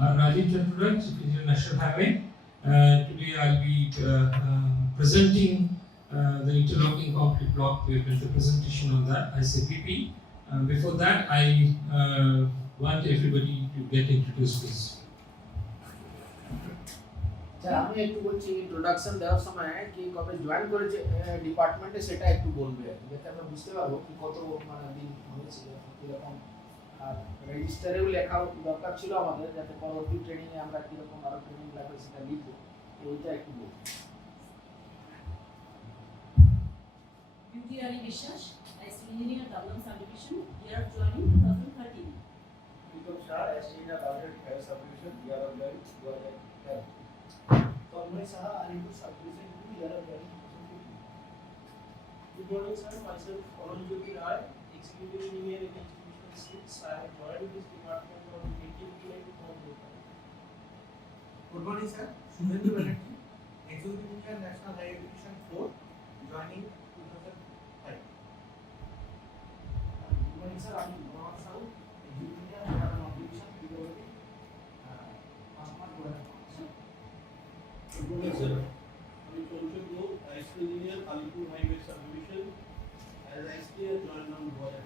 Rajib Chattaraj, Chief Engineer, National Highway. Today I'll be presenting the interlocking concrete block pavement, the presentation on that ICBP. Before that, I want everybody to get introduced, please. Sir আমি একটু বলছি introduction দেওয়ার সময় কি কবে join করেছে ডিপার্টমেন্টে সেটা একটু বলবে যাতে আমরা বুঝতে পারবো কি কত মানে দিন হয়েছে কিরকম আর রেজিস্টারেও লেখা দরকার ছিল আমাদের যাতে পরবর্তী ট্রেনিং এ আমরা কিরকম আরো ট্রেনিং লাগবে সেটা লিখবো এইটা একটু বলবো Pranjali Guest House, ICBP Pavement subdivision, year of joining 2013. Saha, Directorate subdivision, year of joining 2010. Hon'ble Saha, subdivision, year of joining 2015. Good morning, sir. Myself, Hon'ble Chief Engineer in Institution 6. I have joined this department on 18 July 2005. Good morning, sir. Sundar Banerjee, Executive Engineer, National Highway Division 4, joining 2005. Good morning, sir. I'm Baran, Executive Engineer, Baran Division, PWD. Good morning, sir. I'm Pranjali Guest Engineer, Alipur Highway Subdivision. As ICBP, joined on 2004.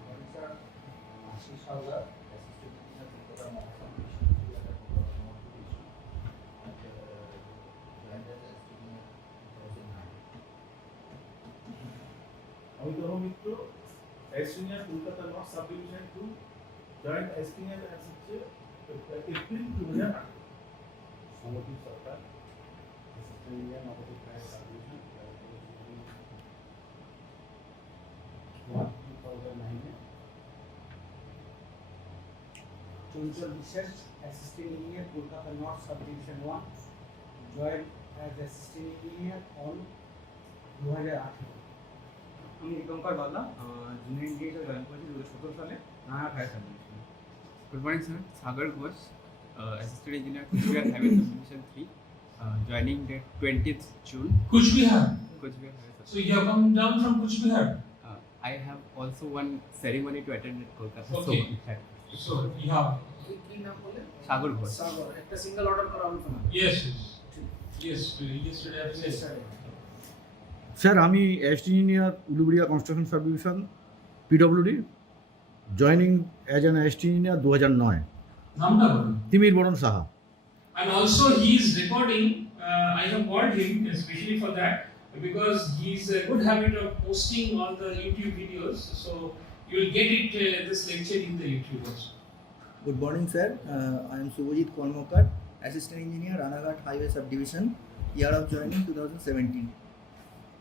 Good morning, sir. Saha, Assistant Engineer, Pavement. আমি ধর্মমিত্র এক্সিনিয়ার Kolkata north subdivision 2 joint এক্সিনিয়ার as হচ্ছে April 2008 সমতি Sarkar assistant engineer Nabadwip highway subdivision 2009 Chonchal Research, Assistant Engineer, Kolkata North Subdivision 1, joined as Assistant Engineer on 2008. আমি রিকম্পার বাদলা junior engineer join করেছি 2017 সালে নাহাট high subdivision. Good morning sir, Sagar Ghosh, assistant engineer Cooch Behar highway subdivision 3, joining date 20th June. Kuchbihar. Kuchbihar Highway So Subdivision. you have come down from Kuchbihar. I have also one ceremony to attend at Kolkata. Okay. So you have. কি নাম বলে সাগর ঘোষ। সাগর একটা single order করা হবে না Yes. Yesterday I said. Sir আমি assistant engineer Uluberia construction subdivision PWD joining as an assistant engineer 2009 Namda Baran. Timir Baran Saha And also he is recording. I have called him especially for that because he's a good habit of posting all the YouTube videos. So you will get it this lecture in the YouTube also. Good morning, sir. I am Subhajit Kolmokar, Assistant Engineer, Ranaghat Highway Subdivision, year of joining 2017.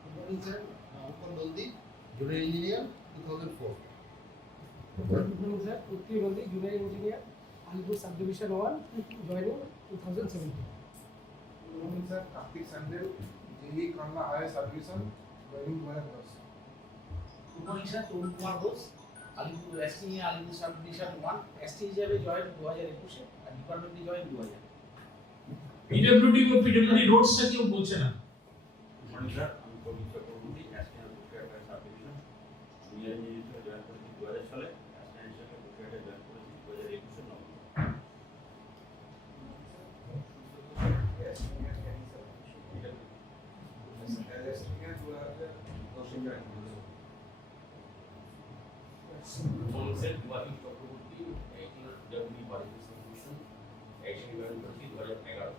Good morning, sir. Uttam Baldi, Junior Engineer, 2004. Good morning, sir. Uttam Baldi, Junior Engineer, Alipur Subdivision 1, joining 2017. Good morning, sir. Kartik Sandel, JE Kanla Highway Subdivision, joining 2010. Good morning sir Tarun Kumar Ghosh Alipur ST Alipur sub division 1 ST হিসেবে join 2021 আর ডিপার্টমেন্টে join 2000 PWD को PWD roads টা কেউ বলছে না। Morning sir, আমি Kabir Chakraborty, assistant director subdivision, junior engineer join করেছি 2000 সালে, অ্যাসিস্ট্যান্ট ডিরেক্টর জয়েন করেছি 2021 November. Morning sir, Kabir Chakraborty, PWD বাড়িতে সাবডিভিশন, অ্যাকশন জয়েন করেছি 2011।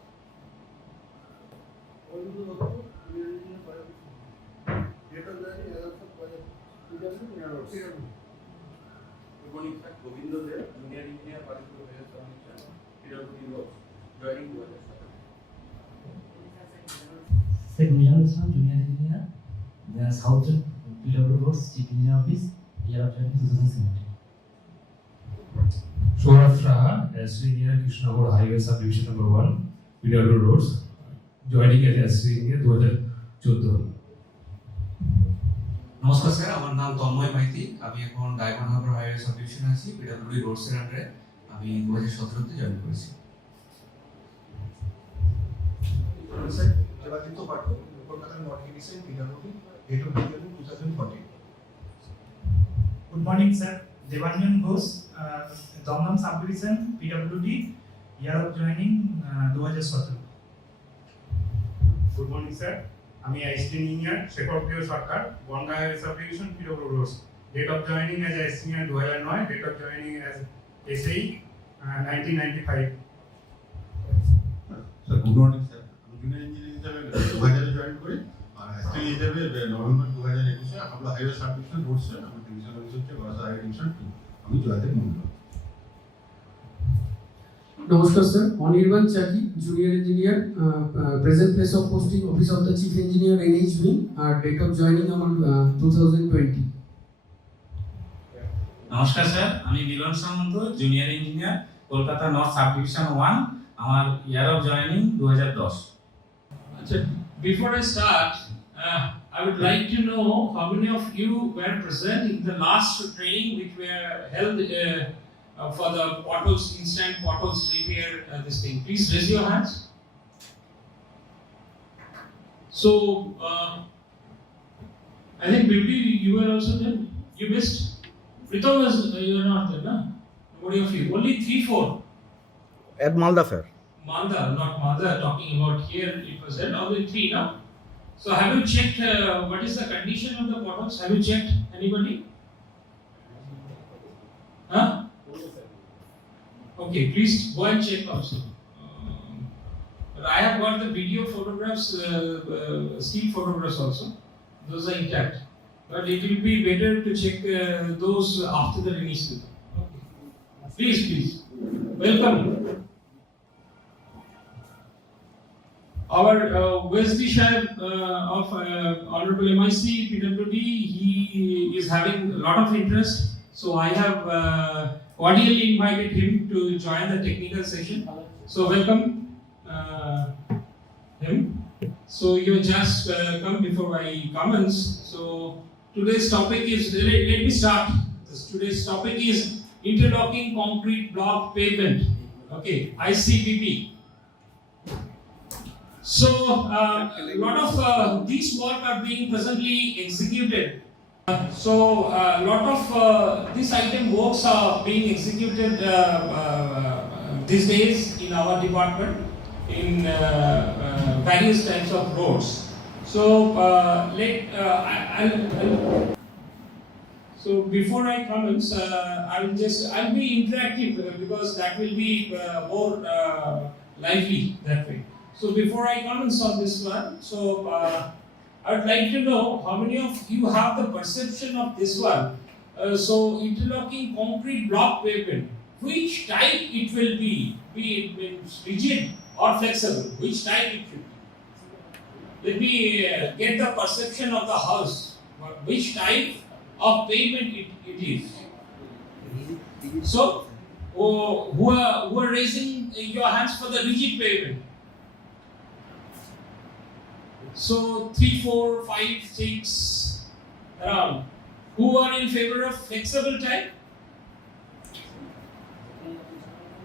Good morning, sir. Govindo Dev, Junior Engineer, Alipur Highway Subdivision, PWD Roads, joining 2007. Sheikh Mujahid Islam, Junior Engineer, the South PWD Roads, Chief Engineer Office, year of joining 2017. Saurabh Saha, Assistant Engineer, Krishnagod Highway Subdivision number 1, PWD Roads, joining as Assistant Engineer 2014. নমস্কার sir, আমার নাম তন্ময় মাইতি। আমি এখন diamond Harbour highway subdivision আছি, PWD Rhodes এর আন্ডারে। আমি 2017 তে জয়েন করেছি। Sir, Departmental Pato, Kolkata North Division, PWD, date of joining 2014. Good morning, sir. Department Ghosh, Dumdum subdivision PWD year of joining 2017। Good morning sir, আমি assistant engineer Shekharpriya Sarkar, Bongaon highway subdivision PWD রোডস। Date of joining as assistant 2009, date of joining as SAE 1995। Sir good morning sir, আমি junior engineer হিসাবে 2000 join করি আর assistant হিসাবে November 2021 আমরা highway sub division রোডসে আমি division office হচ্ছে Barasat highway division 2। আমি জয়দেব মন্ডল। নমস্কার sir, Anirban Chaki, junior engineer, present place of posting office of the chief engineer NH wing, আর ডেট অফ জয়েনিং আমার 2020। নমস্কার স্যার, আমি Milan Samanta, junior engineer, Kolkata north sub division 1, আমার year of joining 2010। Before I start, I would like to know how many of you were present in the last training which were held for the potholes, instant potholes repair, this thing. Please raise your hands. So, I think Beauty, you were also there. You missed. Pritham was, you were not there, no? Nobody of you. Only 3-4. At Malda Fair. Malda, not Malda, talking about here, it was there. Only 3 now. So, have you checked what is the condition of the potholes? Have you checked? Anybody? Huh? Okay, please go and check also. But I have got the video photographs, still photographs also. Those are intact. But it will be better to check those after the release. Okay. Please. Welcome. Our Wesley Shahab of Hon'ble MIC PWD, he is having a lot of interest. So I have cordially invited him to join the technical session. So welcome him. So you just come before my comments. So today's topic is, let me start. Today's topic is interlocking concrete block pavement. Okay, ICBP. So a lot of these work are being presently executed. So a lot of this item works are being executed these days in our department in various types of roads. So so before I commence, I'll be interactive because that will be more lively that way. So before I commence on this one, so I would like to know how many of you have the perception of this one. So interlocking concrete block pavement, which type it will be it rigid or flexible, which type it should be. Let me get the perception of the house, which type of pavement it is. So who are raising your hands for the rigid pavement? So 3, 4, 5, 6 around. Who are in favor of flexible type?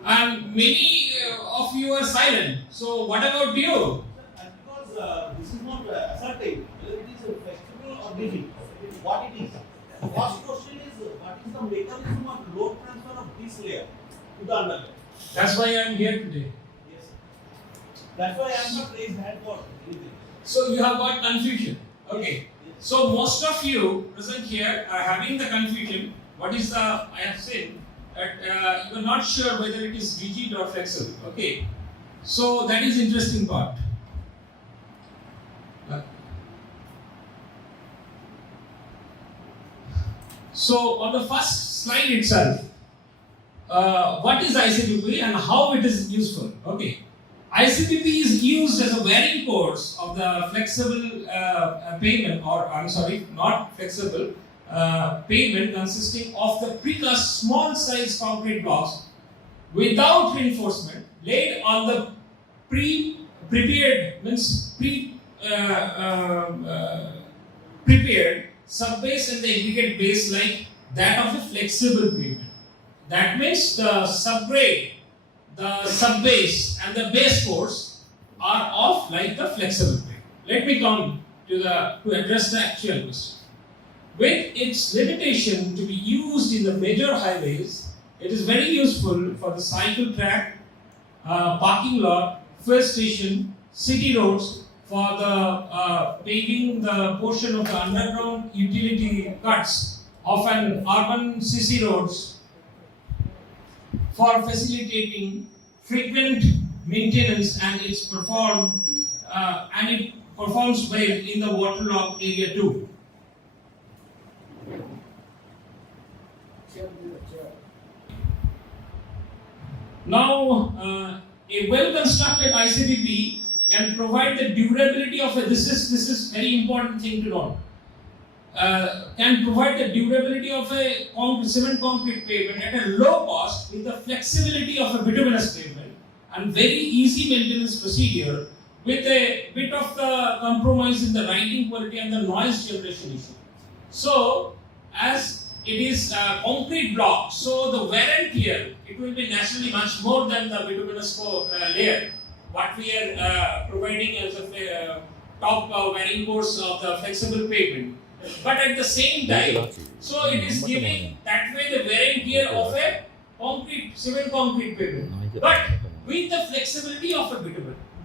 And many of you are silent. So what about you? Because this is not assertive whether it is flexible or rigid. What it is? The first question is what is the mechanism of load transfer of this layer to the underlayer? That's why I am here today. Yes. That's why I am not raised hand for anything. So you have got confusion. Okay. So most of you present here are having the confusion. What is the, I have said that you are not sure whether it is rigid or flexible. Okay. So that is interesting part. So on the first slide itself, what is ICBP and how it is useful? Okay. ICBP is used as a varying course of the flexible pavement, or I'm sorry, not flexible pavement consisting of the precast small size concrete blocks without reinforcement laid on the prepared subbase and the aggregate base like that of a flexible pavement. That means the subgrade, the subbase and the base course are of like the flexible pavement. Let me come to address the actual question. With its limitation to be used in the major highways It is very useful for the cycle track, parking lot, fuel station, city roads, for the paving the portion of the underground utility cuts of an urban CC roads, for facilitating frequent maintenance, and it performs well in the waterlogged area too. Now, a well-constructed ICBP can provide the durability of a. This is very important thing to know. Can provide the durability of a cement concrete pavement at a low cost with the flexibility of a bituminous pavement and very easy maintenance procedure with a bit of the compromise in the riding quality and the noise generation issue. So, as it is a concrete block, so the wear and tear, it will be naturally much more than the bituminous layer, what we are providing as a top wearing course of the flexible pavement. But at the same time, so it is giving that way the wear and tear of a cement concrete pavement. But with the flexibility of a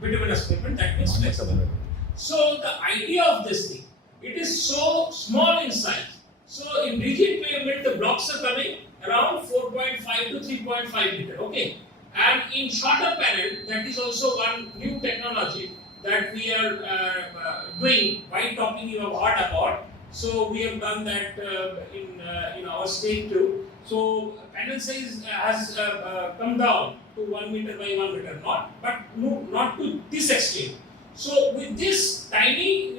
bituminous pavement, that means flexible. So the idea of this thing, it is so small in size. So in rigid pavement, the blocks are coming around 4.5 to 3.5 meter. Okay. And in shorter panel, that is also one new technology that we are doing while talking about. So we have done that in our state too. So panel size has come down to 1 meter by 1 meter, not to this extent. So with this tiny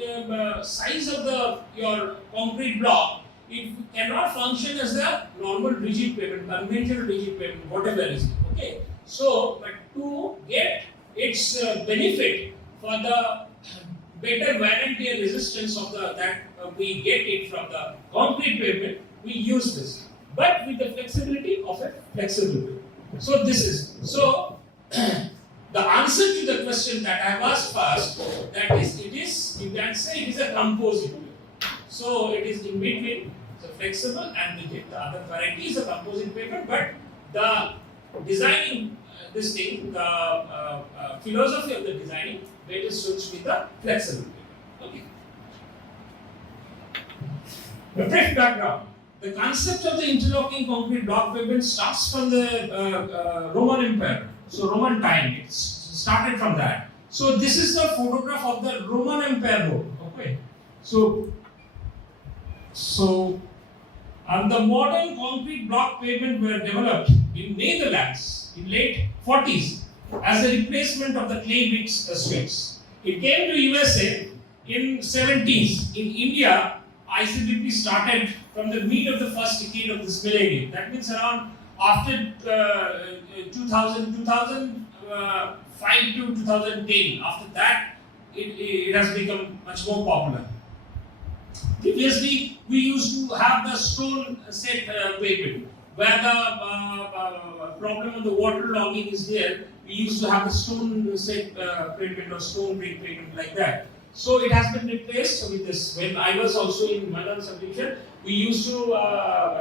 size of your concrete block, it cannot function as a normal rigid pavement, conventional rigid pavement, whatever is it. Okay. So, but to get its benefit for the better wear and tear resistance of that we get it from the concrete pavement, we use this, but with the flexibility of a flexible pavement. So this is the answer to the question that I have asked first. That is, it is, you can say it is a composite pavement. So it is in between the flexible and rigid. The other variety is a composite pavement, but the designing this thing, the philosophy of the designing, better suits with the flexible pavement. Okay. The brief background. The concept of the interlocking concrete block pavement starts from the Roman Empire. So Roman time, it started from that. So this is the photograph of the Roman Empire road. Okay. So and the modern concrete block pavement were developed in Netherlands in late 40s as a replacement of the clay bricks streets. It came to USA in 70s. In India, ICBP started from the mid of the first decade of this millennium. That means around after 2005 to 2010. After that, it has become much more popular. Previously, we used to have the stone set pavement, where the problem of the waterlogging is there. We used to have the stone set pavement or stone brick pavement like that. So it has been replaced with this. When I was also in Baran subdivision, we used to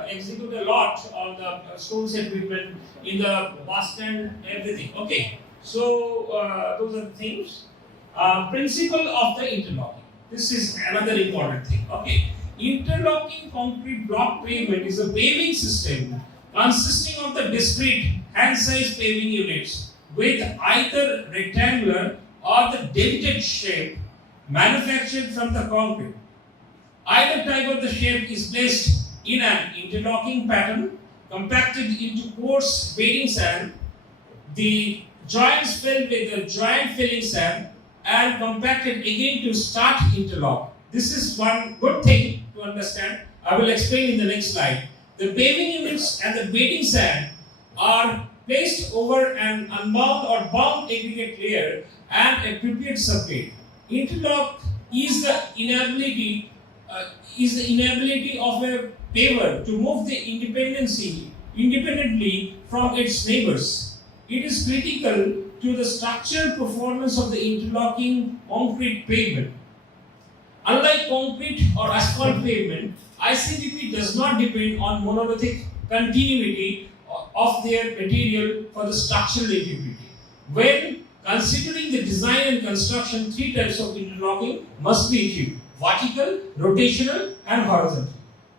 execute a lot on the stone set pavement in the bus stand, everything. Okay. So those are the things. Principle of the interlocking. This is another important thing. Okay. Interlocking concrete block pavement is a paving system consisting of the discrete hand-sized paving units with either rectangular or the dented shape manufactured from the concrete. Either type of the shape is placed in an interlocking pattern, compacted into coarse bedding sand, the joints filled with the joint filling sand, and compacted again to start interlock. This is one good thing to understand. I will explain in the next slide. The paving units and the bedding sand are placed over an unbound or bound aggregate layer and a prepared subgrade. Interlock is the inability of a paver to move independently from its neighbors. It is critical to the structural performance of the interlocking concrete pavement. Unlike concrete or asphalt pavement, ICBP does not depend on monolithic continuity of their material for the structural integrity. When considering the design and construction, three types of interlocking must be achieved: vertical, rotational, and horizontal.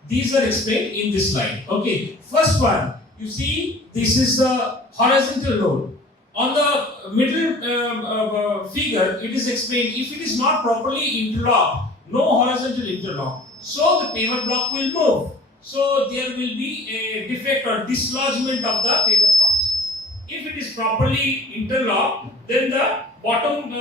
These are explained in this slide. Okay, first one, you see, this is the horizontal load. On the middle figure, it is explained if it is not properly interlocked, no horizontal interlock, so the pavement block will move. So there will be a defect or dislodgement of the pavement blocks. If it is properly interlocked, then the bottom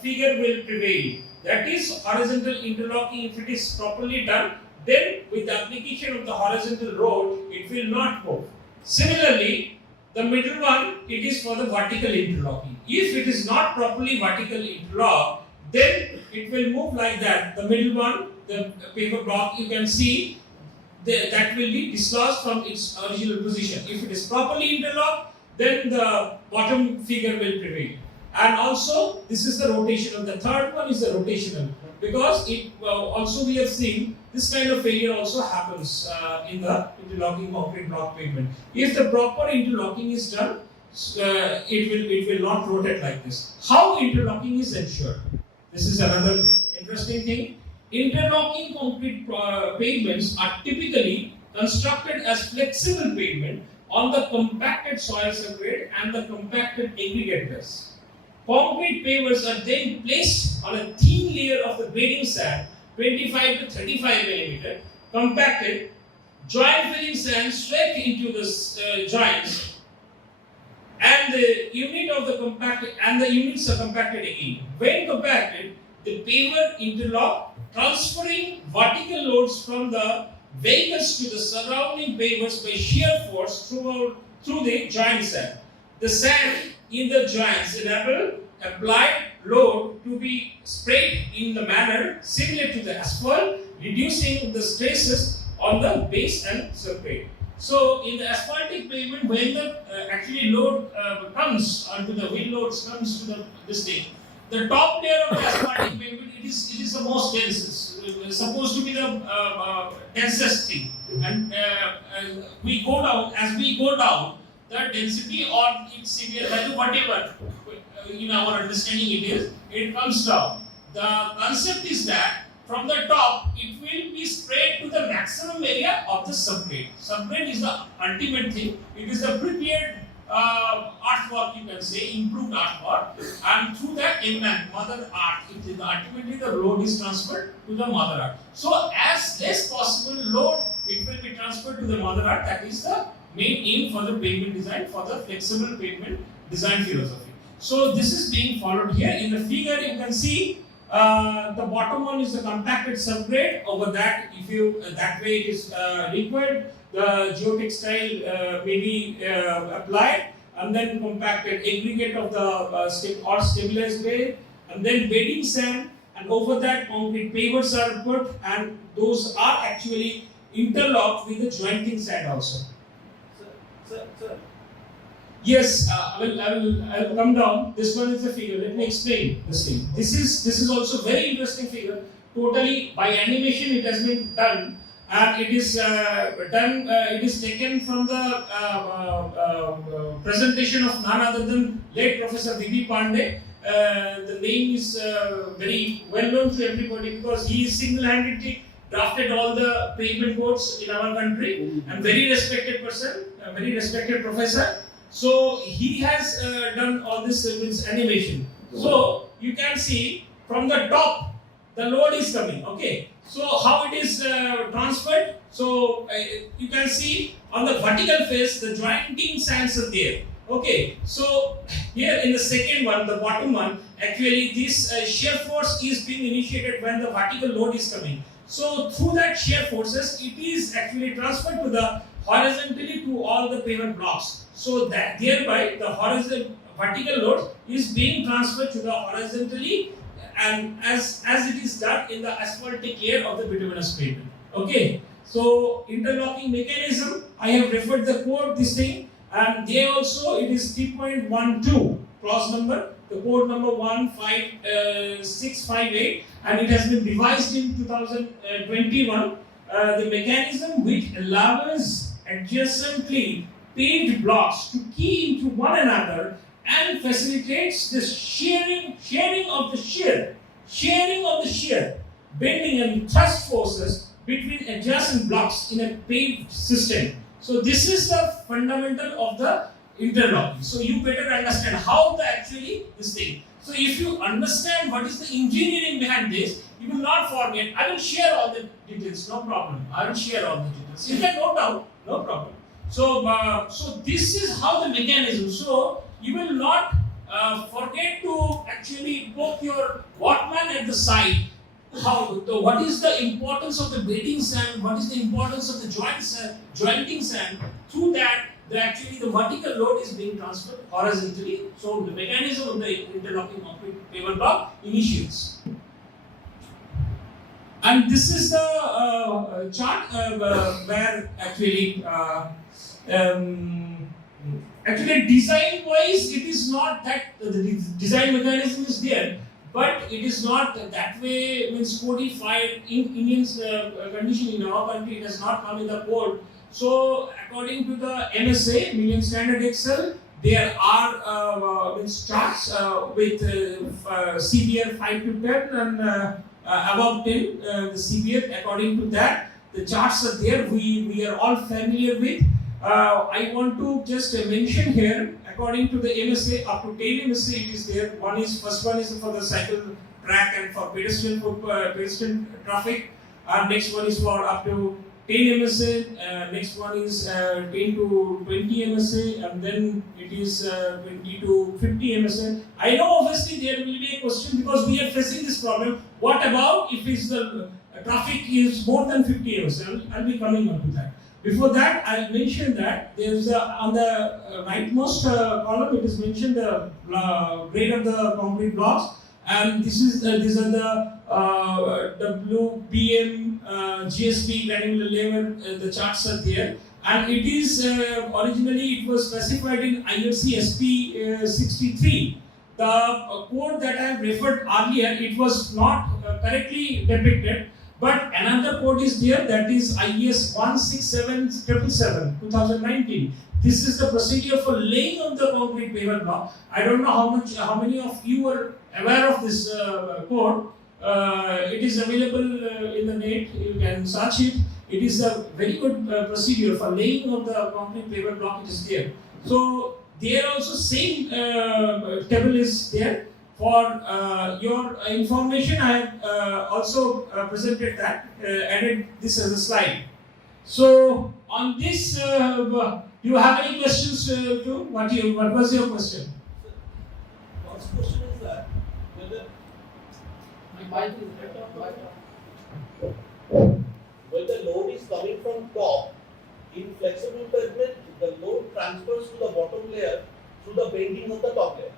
figure will prevail. That is horizontal interlocking. If it is properly done, then with the application of the horizontal load, it will not move. Similarly, the middle one, it is for the vertical interlocking. If it is not properly vertically interlocked, then it will move like that. The middle one, the paper block, you can see that will be dislodged from its original position. If it is properly interlocked, then the bottom figure will prevail. And also, this is the rotational. The third one is the rotational, because it also we have seen this kind of failure also happens in the interlocking concrete block pavement. If the proper interlocking is done, it will not rotate like this. How interlocking is ensured? This is another interesting thing. Interlocking concrete pavements are typically constructed as flexible pavement on the compacted soil subgrade and the compacted aggregate base. Concrete pavers are then placed on a thin layer of the grading sand, 25 to 35 mm, compacted, joint filling sand swept into the joints, and the unit of the compacted and the units are compacted again. When compacted, the paver interlock, transferring vertical loads from the vehicles to the surrounding pavers by shear force through the joint sand. The sand in the joints enable applied load to be sprayed in the manner similar to the asphalt, reducing the stresses on the base and subgrade. So in the asphaltic pavement, when the actually load comes onto the wheel loads comes to this thing, the top layer of the asphaltic pavement, it is the most dense. It's supposed to be the densest thing, and we go down. As we go down, the density or its severe value, whatever in our understanding it comes down. The concept is that from the top, it will be sprayed to the maximum area of the subgrade. Subgrade is the ultimate thing. It is the prepared artwork, you can say, improved artwork, and through that mother art, ultimately the load is transferred to the mother art. So as less possible load, it will be transferred to the mother art. That is the main aim for the pavement design, for the flexible pavement design philosophy. So this is being followed here. In the figure, you can see the bottom one is the compacted subgrade. Over that, if you that way it is required, the geotextile may be applied, and then compacted aggregate of the stabilized grade, and then bedding sand, and over that concrete pavers are put, and those are actually interlocked with the jointing sand also. Sir. Yes, I will come down. This one is the figure. Let me explain this thing. This is also very interesting figure. Totally by animation it has been done, and it is it is taken from the presentation of none other than late Professor V.B. Pandey. The name is very well known to everybody because he single-handedly drafted all the pavement codes in our country, and very respected person, a very respected professor. So he has done all this with animation. So you can see from the top the load is coming. Okay. So how it is transferred? So you can see on the vertical face the jointing sands are there. Okay. So here in the second one, the bottom one, actually this shear force is being initiated when the vertical load is coming. So through that shear forces, it is actually transferred to the horizontally to all the pavement blocks. So that thereby the vertical load is being transferred to the horizontally, and as it is done in the asphaltic layer of the bituminous pavement. Okay. So interlocking mechanism, I have referred the code this thing, and there also it is 3.12 clause number, the code number 15658, and it has been revised in 2021. The mechanism which allows adjacently paved blocks to key into one another and facilitates the sharing of the shear, bending and thrust forces between adjacent blocks in a paved system. So this is the fundamental of the interlocking. So you better understand how this thing. So if you understand what is the engineering behind this, you will not forget. I will share all the details, no problem. I will share all the details. You can note down, no problem. So, so this is how the mechanism. So you will not forget to actually poke your workman at the side. What is the importance of the bedding sand? What is the importance of the jointing sand? Through that, the vertical load is being transferred horizontally. So the mechanism of the interlocking concrete pavement block initiates. And this is the chart where actually design wise it is not that the design mechanism is there, but it is not that way means codified in Indian condition in our country. It has not come in the code. So according to the MSA Million Standard Excel, there are charts with CBR 5 to 10 and above 10 the CBR. According to that, the charts are there. We are all familiar with. I want to just mention here, according to the MSA, up to 10 MSA it is there. First one is for the cycle track and for pedestrian traffic. Next one is for up to 10 MSA, next one is 10 to 20 MSA, and then it is 20 to 50 MSA. I know obviously there will be a question because we are facing this problem. What about if the traffic is more than 50 MSA? I'll be coming on to that. Before that, I'll mention that there is on the rightmost column it is mentioned the grade of the concrete blocks, and these are the WBM, GSP granular layer. The charts are there, and it is originally it was specified in IFC SP 63. The code that I have referred earlier, it was not correctly depicted. But another code is there, that is IS 16777 2019. This is the procedure for laying of the concrete pavement block. I don't know how many of you are aware of this code. It is available in the net. You can search it. It is a very good procedure for laying of the concrete pavement block. It is there. So there also same table is there. For your information, I have also presented that, added this as a slide. So on this, do you have any questions too? What was your question? First question is that when the load is coming from top, in flexible pavement, the load transfers to the bottom layer through the bending of the top layer.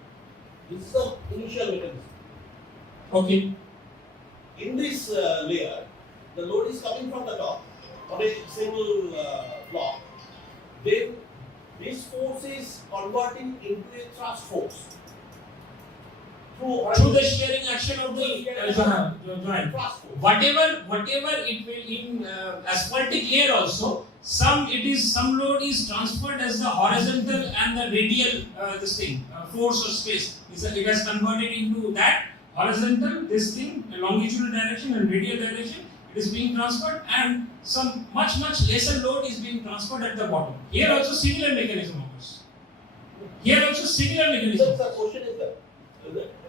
This is the initial mechanism. Okay. In this layer, the load is coming from the top on a single block. Then this force is converting into a thrust force through the shearing action of the joint. Whatever it will in asphaltic layer also. Some load is transferred as the horizontal and the radial force or space. It has converted into that horizontal, longitudinal direction and radial direction. It is being transferred, and some much lesser load is being transferred at the bottom. Here also similar mechanism occurs. So the question is that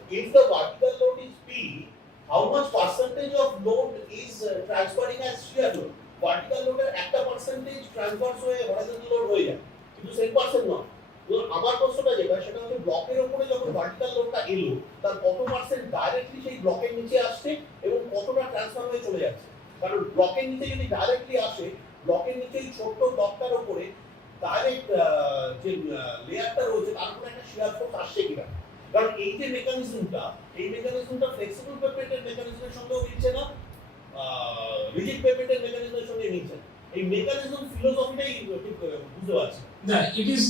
if the vertical load is P, how much percentage of load is transferring as shear load? Vertical load একটা percentage transfers হয়ে horizontal load হয়ে যায়, কিন্তু 10% নয়। তো আমার প্রশ্নটা যেটা সেটা হচ্ছে ব্লকের উপরে যখন ভার্টিক্যাল লোডটা এলো তার কত পার্সেন্ট ডাইরেক্টলি সেই ব্লকের নিচে আসছে এবং কতটা ট্রান্সফার হয়ে চলে যাচ্ছে? কারণ ব্লকের নিচে যদি ডাইরেক্টলি আসে, ব্লকের নিচে এই ছোট্ট ব্লকটার উপরে ডাইরেক্ট যে লেয়ারটা রয়েছে তার উপরে একটা শিয়ার ফোর্স আসছে কিনা? কারণ এই যে মেকানিজমটা ফ্লেক্সিবল পেভমেন্টের মেকানিজমের সঙ্গেও মিলছে না, রিজিড পেভমেন্টের মেকানিজমের সঙ্গে মিলছে না। এই মেকানিজম ফিলোসফিটাই বুঝতে পারছি। It is.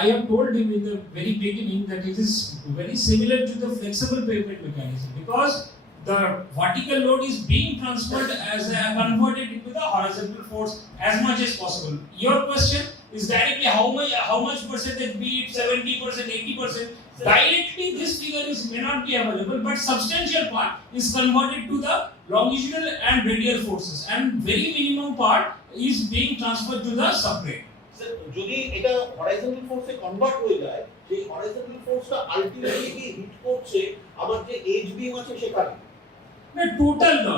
I have told him in the very beginning that it is very similar to the flexible pavement mechanism because the vertical load is being transferred as converted into the horizontal force as much as possible. Your question is directly how much percentage, be it 70%, 80%. Directly this figure may not be available, but substantial part is converted to the longitudinal and radial forces, and very minimum part is being transferred to the subgrade. Sir, যদি এটা horizontal ফোর্সে convert হয়ে যায়, সেই horizontal ফোর্সটা ultimately কি hit করছে আমার যে age বিম আছে সেখানে? No, total no.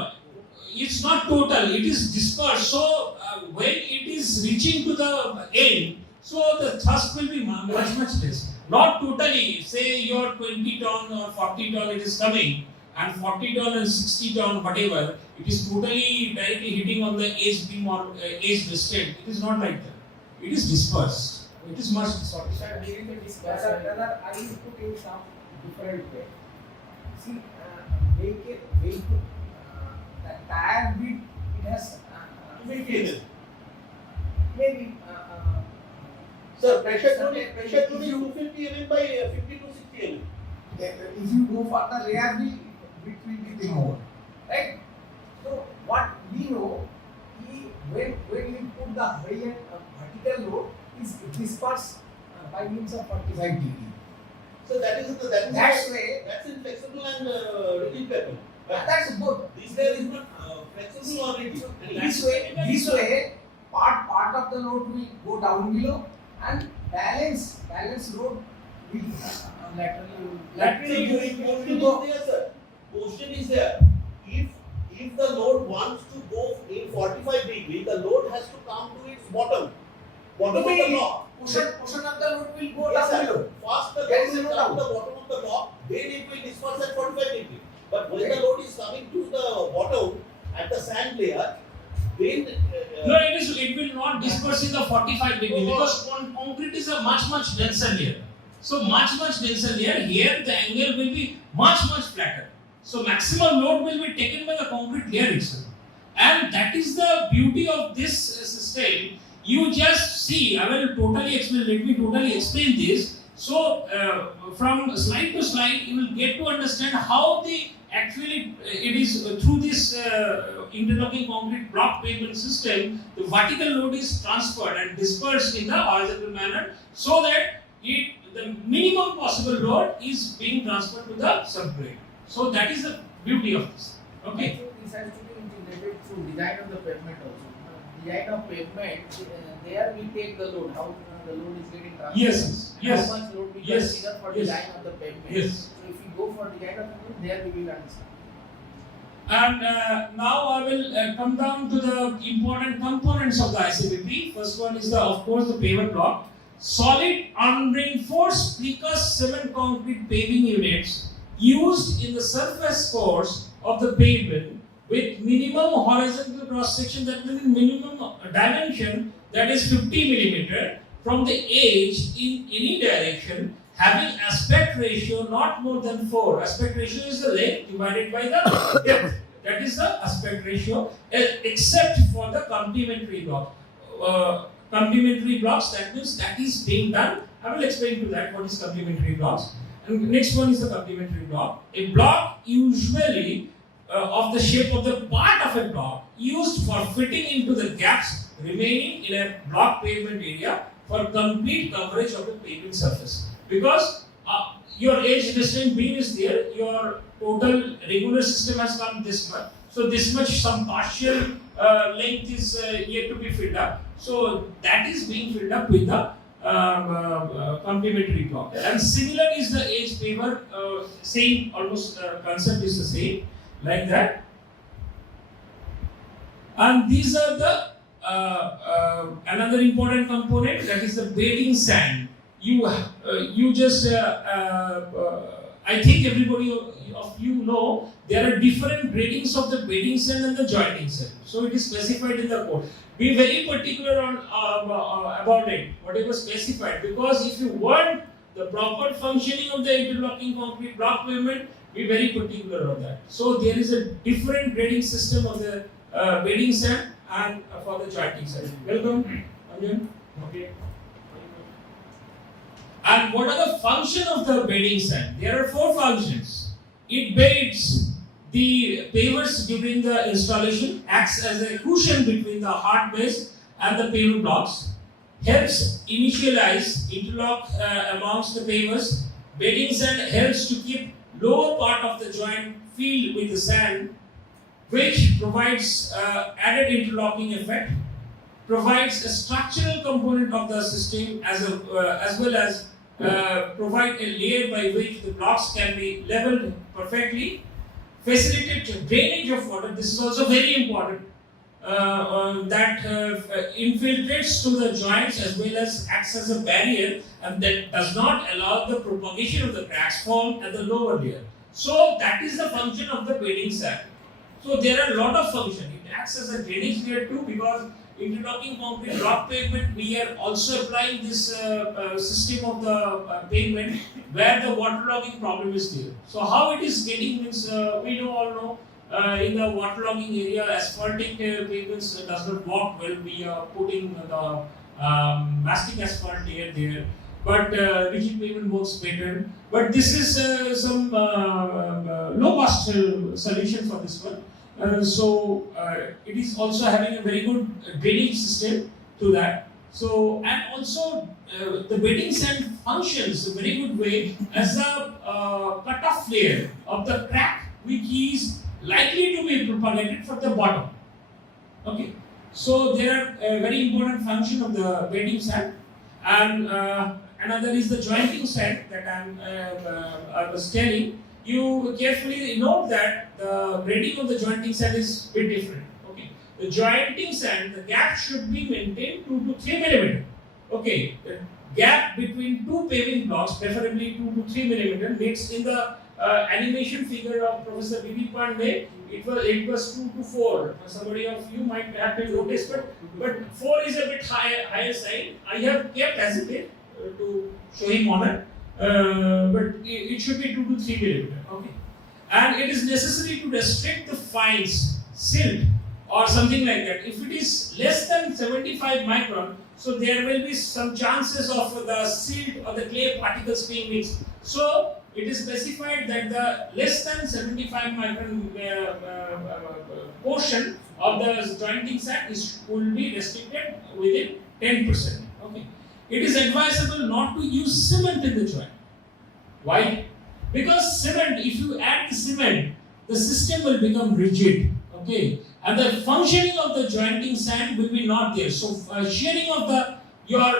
It's not total, it is dispersed. So when it is reaching to the end, so the thrust will be much less. Not totally, say your 20 ton or 40 ton it is coming, and 40 ton and 60 ton whatever, it is totally directly hitting on the edge beam or edge distance. It is not like that. It is dispersed. It is much dispersed. Sir, during the discussion, I will put in some different way. See, the tire width, it has maybe Sir, pressure tube is 250 mm by 50 to 60 mm. If you go for the rear wheel, it will be more, right? So what we know, when you put the vertical load, is dispersed by means of 45 degree. So that's inflexible and rigid pattern. That's both. This layer is not flexible or rigid. This way, part of the load will go down below, and balance load will laterally Question is there. If the load wants to go in 45 degree, the load has to come to its bottom of the block. Portion of the load will go Yes, down sir. below. First the load will come to the bottom of the block, then it will disperse at 45 degree. But when the load is coming to the bottom at the sand layer, then No, it will not disperse in the 45 degree because concrete is a much denser layer. So much denser layer, here the angle will be much flatter. So maximum load will be taken by the concrete layer itself. And that is the beauty of this system. You just see, let me totally explain this. So from slide to slide, you will get to understand how it is through this interlocking concrete block pavement system, the vertical load is transferred and dispersed in the horizontal manner, so that the minimum possible load is being transferred to the subgrade. So that is the beauty of this. Okay. This has to be integrated through design of the pavement also. Design of pavement, there we take the load, how the load is getting transferred. Yes. How much load we consider for design of the pavement. Yes. So if we go for design of pavement, there we will understand. And now I will come down to the important components of the ICBP. First one is of course the pavement block. Solid unreinforced precast cement concrete paving units used in the surface course of the pavement with minimum horizontal cross section, that means minimum dimension, that is 50 millimeter from the edge in any direction, having aspect ratio not more than 4. Aspect ratio is the length divided by the depth. That is the aspect ratio, except for the complementary block. Complementary blocks, that means that is being done. I will explain to that what is complementary blocks. And next one is the complementary block. A block usually of the shape of the part of a block used for fitting into the gaps remaining in a block pavement area for complete coverage of the pavement surface. Because your edge distance beam is there, your total regular system has come this much. So this much, some partial length is yet to be filled up. So that is being filled up with the complementary block. And similar is the edge paver, same almost concept is the same, like that. And these are the another important component, that is the bedding sand. You just I think everybody of you know there are different gradings of the bedding sand and the jointing sand. So it is specified in the code. Be very particular on about it, whatever specified, because if you want the proper functioning of the interlocking concrete block pavement, be very particular on that. So there is a different grading system of the bedding sand and for the jointing sand. Welcome, Anjan. Okay. And what are the function of the bedding sand? There are 4 functions. It beds the pavers during the installation, acts as a cushion between the hard base and the pavement blocks. helps initialize interlock amongst the pavers. Bedding sand helps to keep lower part of the joint filled with the sand, which provides added interlocking effect, provides a structural component of the system as well as provide a layer by which the blocks can be leveled perfectly, facilitate drainage of water. This is also very important. That infiltrates to the joints as well as acts as a barrier, and that does not allow the propagation of the cracks formed at the lower layer. So that is the function of the bedding sand. So there are a lot of functions. It acts as a drainage layer too, because interlocking concrete block pavement, we are also applying this system of the pavement where the waterlogging problem is there. So how it is getting means we all know. In the waterlogging area, asphaltic pavements does not work well. We are putting the mastic asphalt layer there, but rigid pavement works better. But this is some low-cost solution for this one. So it is also having a very good drainage system to that. So and also the bedding sand functions a very good way as a cut-off layer of the crack, which is likely to be propagated from the bottom. Okay, so there are a very important function of the bedding sand, and another is the jointing sand that I was telling. You carefully note that the grading of the jointing sand is a bit different. Okay, the jointing sand, the gap should be maintained 2 to 3 millimeter. Okay, the gap between two paving blocks, preferably 2 to 3 millimeter, makes in the animation figure of Professor B.B. Pandey, it was 2 to 4. Somebody of you might have to notice, but 4 is a bit higher side. I have kept as it is to show him honor, but it should be 2 to 3 millimeter. Okay, and it is necessary to restrict the fines, silt, or something like that. If it is less than 75 micron, so there will be some chances of the silt or the clay particles being mixed. So it is specified that the less than 75 micron portion of the jointing sand will be restricted within 10%. Okay. It is advisable not to use cement in the joint. Why? Because cement, if you add the cement, the system will become rigid. Okay, and the functioning of the jointing sand will be not there. So shearing of your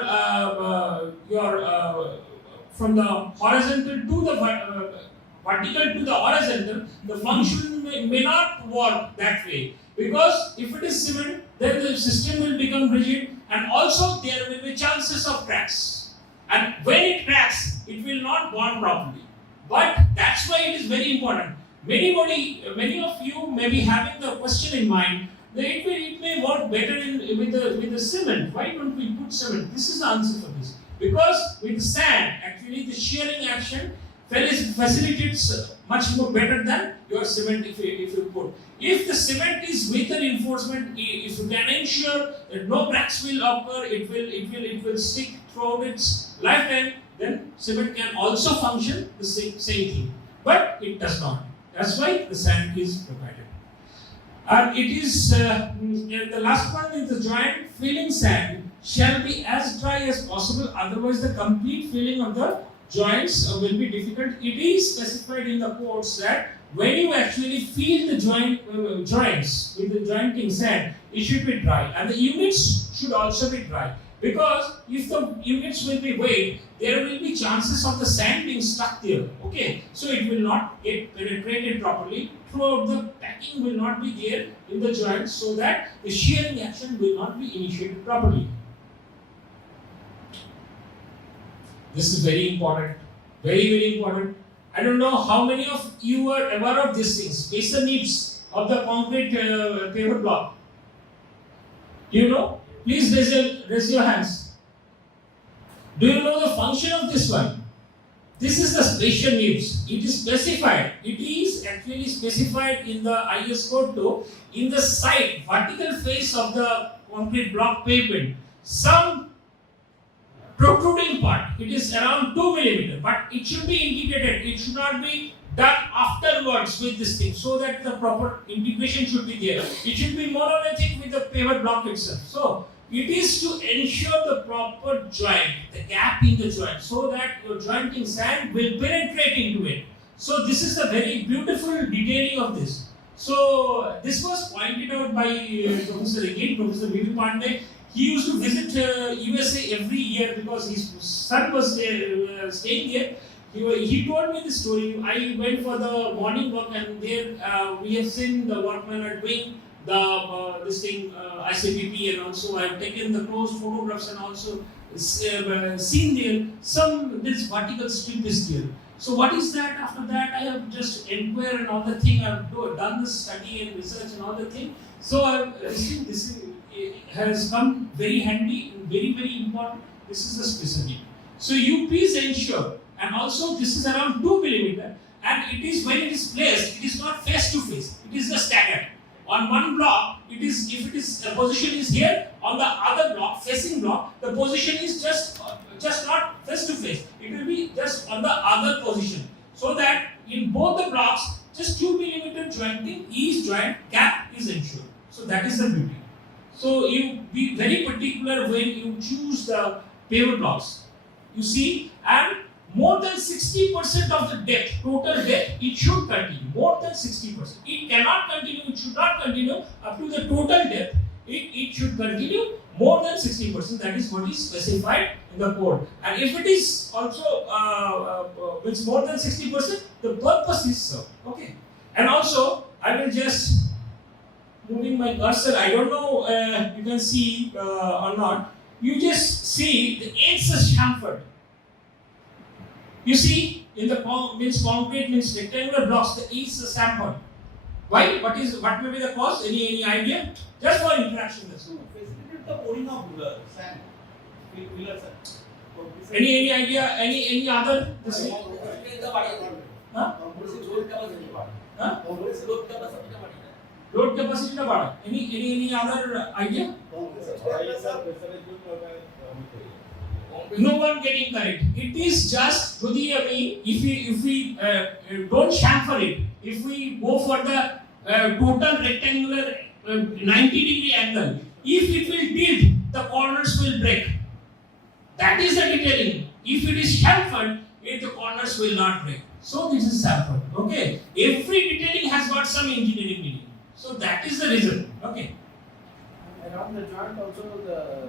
from the horizontal to the vertical to the horizontal, the function may not work that way, because if it is cement, then the system will become rigid, and also there will be chances of cracks. And when it cracks, it will not bond properly. But that's why it is very important. Many of you may be having the question in mind that it may work better with the cement. Why don't we put cement? This is the answer for this. Because with sand, actually the shearing action facilitates much more better than your cement if you put. If the cement is with the reinforcement, if you can ensure that no cracks will occur, it will stick throughout its lifetime, then cement can also function the same thing. But it does not. That's why the sand is provided. And it is the last one is the joint filling sand shall be as dry as possible, otherwise the complete filling of the joints will be difficult. It is specified in the codes that when you actually fill the joints with the jointing sand, it should be dry, and the units should also be dry. Because if the units will be wet, there will be chances of the sand being stuck there. Okay, so it will not get penetrated properly. Throughout the packing will not be there in the joints, so that the shearing action will not be initiated properly. This is very important, very important. I don't know how many of you are aware of these things. Spacer needs of the concrete paver block. Do you know? Please raise your hands. Do you know the function of this one? This is the spatial needs. It is specified. It is actually specified in the IS code too. In the side, vertical face of the concrete block pavement, some protruding part. It is around 2 millimeter, but it should be integrated. It should not be done afterwards with this thing, so that the proper integration should be there. It should be monolithic with the paver block itself. So It is to ensure the proper joint, the gap in the joint, so that your jointing sand will penetrate into it. So this is the very beautiful detailing of this. So this was pointed out by Professor Vivek Pandey. He used to visit USA every year because his son was staying there. He told me this story. I went for the morning walk, and there we have seen the workmen are doing the ICBP, and also I have taken the close photographs and also seen there this vertical strip is there. So what is that? After that, I have just inquired and all the thing. I have done the study and research and all the thing. So I have seen this has come very handy and very, very important. This is the specific. So you please ensure, and also this is around 2 millimeter, and it is when it is placed, it is not face to face. It is the staggered. On one block, it is if it is the position is here. On the other block, facing block, the position is just not face to face. It will be just on the other position, so that in both the blocks, just 2 millimeter jointing, each joint gap is ensured. So that is the beauty. So you be very particular when you choose the paver blocks. You see, and more than 60% of the depth, total depth, it should continue. More than 60%. It cannot continue, it should not continue up to the total depth. It should continue more than 60%. That is what is specified in the code. And if it is also it's more than 60%, the purpose is served. Okay. And also, I will just moving my cursor. I don't know you can see or not. You just see the edges are chamfered. You see, in the concrete means rectangular blocks, the edges are chamfered. Why? What may be the cause? Any idea? Just for interaction. Facilitate the pouring of sand, pillar sand. Any idea? Any other? Load capacity na bada. Any other idea? No one getting correct. It is just if we don't chamfer it, if we go for the total rectangular 90-degree angle, if it will tilt, the corners will break. That is the detailing. If it is chamfered, the corners will not break. So this is chamfered. Okay. Every detailing has got some engineering meaning. So that is the reason. Okay. Around the joint also the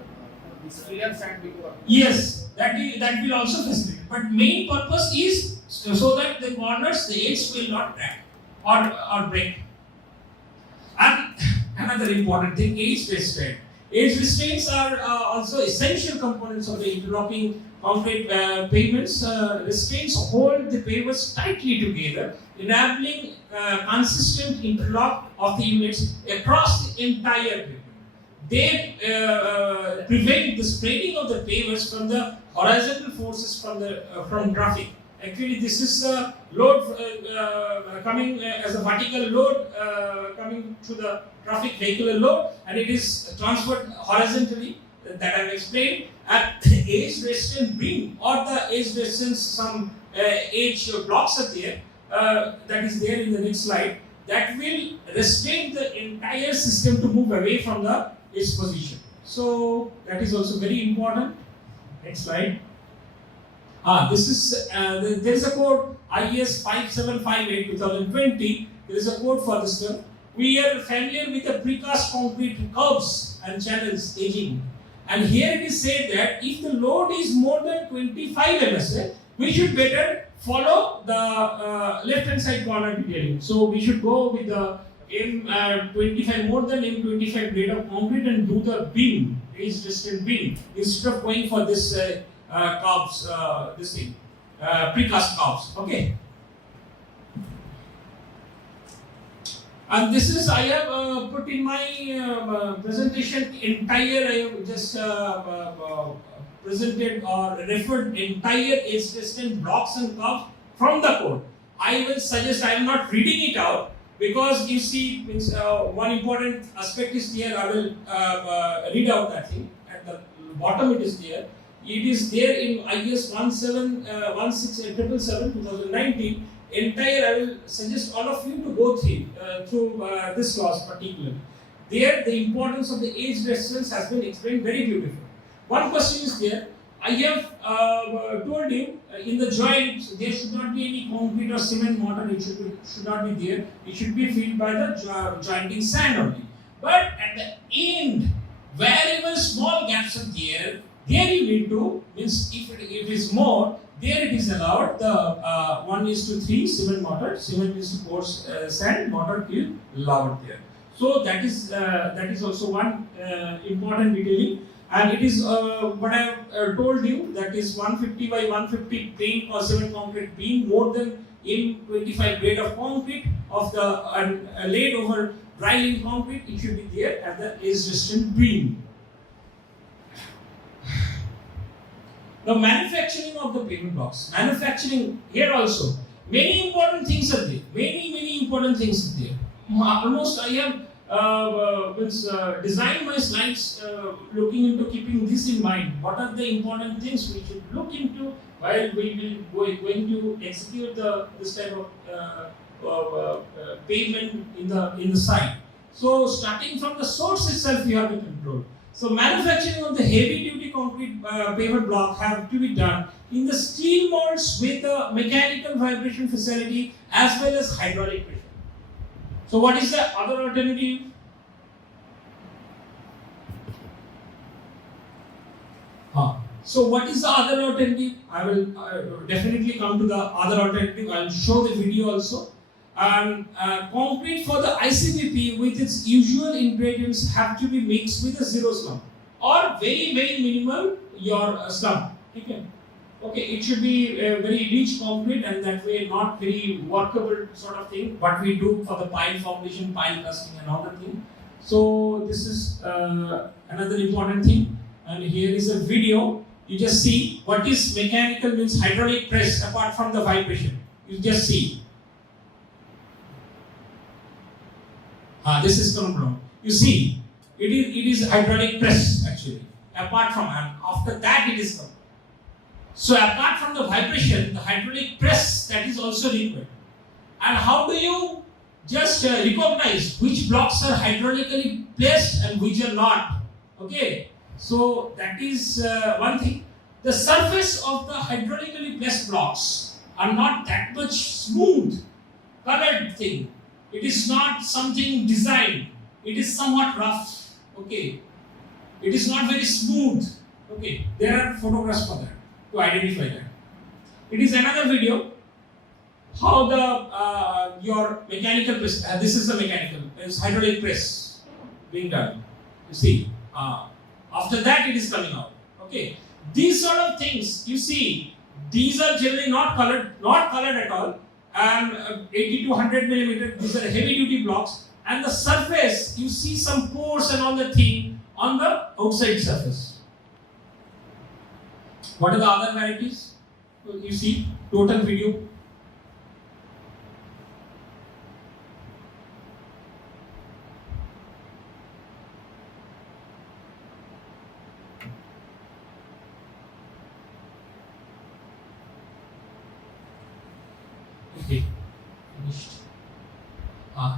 clear sand will. Yes, that will also facilitate. But main purpose is so that the corners, the edge will not crack or break. And another important thing, edge restraint. Edge restraints are also essential components of the interlocking concrete pavements. Restraints hold the pavers tightly together, enabling consistent interlock of the units across the entire pavement. They prevent the spreading of the pavers from the horizontal forces from traffic. Actually, this is the load coming as a vertical load coming to the traffic vehicular load, and it is transferred horizontally. That I have explained. At the edge restraint beam or the edge restraint, some edge blocks are there. That is there in the next slide. That will restrain the entire system to move away from the edge position. So that is also very important. Next slide. This is there is a code IS 5758 2020. There is a code for this one. We are familiar with the precast concrete curves and channels aging. And here it is said that if the load is more than 25 MSA, we should better follow the left hand side corner detailing. So we should go with the M25 more than M25 grade of concrete and do the beam, edge restraint beam, instead of going for this curves, this thing, precast curves. Okay. And this is I have put in my presentation entire. I have just presented or referred entire edge restraint blocks and curves from the code. I will suggest I am not reading it out because you see one important aspect is there. I will read out that thing at the bottom. It is there. It is there in IS 16777 2019. Entire, I will suggest all of you to go through this clause particularly. there the importance of the edge resistance has been explained very beautifully. One question is there. I have told you in the joint there should not be any concrete or cement mortar. It should not be there. It should be filled by the jointing sand only. But at the end, wherever small gaps are there you need to, means if it is more, there it is allowed the 1:3 cement mortar, cement is to coarse sand, mortar is allowed there. So that is also one important detailing. And it is what I have told you, that is 150 by 150 plain or cement concrete beam, more than M25 grade of concrete of the laid over dry lined concrete, it should be there at the edge resistant beam. Now manufacturing of the pavement blocks, manufacturing here also, many important things are there, many important things are there. Almost I have designed my slides looking into keeping this in mind. What are the important things we should look into while we will going to execute this type of pavement in the site. So starting from the source itself, you have to control. So manufacturing of the heavy duty concrete pavement block have to be done in the steel molds with the mechanical vibration facility as well as hydraulic pressure. So what is the other alternative? So what is the other alternative? I will definitely come to the other alternative. I will show the video also. Concrete for the ICBP with its usual ingredients have to be mixed with a zero slump or very minimal your slump. Okay, it should be a very rich concrete and that way not very workable sort of thing. What we do for the pile foundation, pile casting and all the thing. So this is another important thing. And here is a video. You just see what is mechanical means hydraulic press apart from the vibration. You just see. This is coming from. You see, it is hydraulic press actually. Apart from, and after that it is coming. So apart from the vibration, the hydraulic press that is also required. And how do you just recognize which blocks are hydraulically placed and which are not? Okay, so that is one thing. The surface of the hydraulically placed blocks are not that much smooth, colored thing. It is not something designed. It is somewhat rough. Okay, it is not very smooth. Okay, there are photographs for that to identify that. It is another video how the your mechanical press. This is the mechanical. It's hydraulic press being done. You see. After that, it is coming out. Okay. These sort of things you see. These are generally not colored at all. And 80 to 100 millimeter. These are heavy duty blocks. And the surface, you see some pores and all the thing on the outside surface. What are the other varieties? You see, total video. Okay, finished.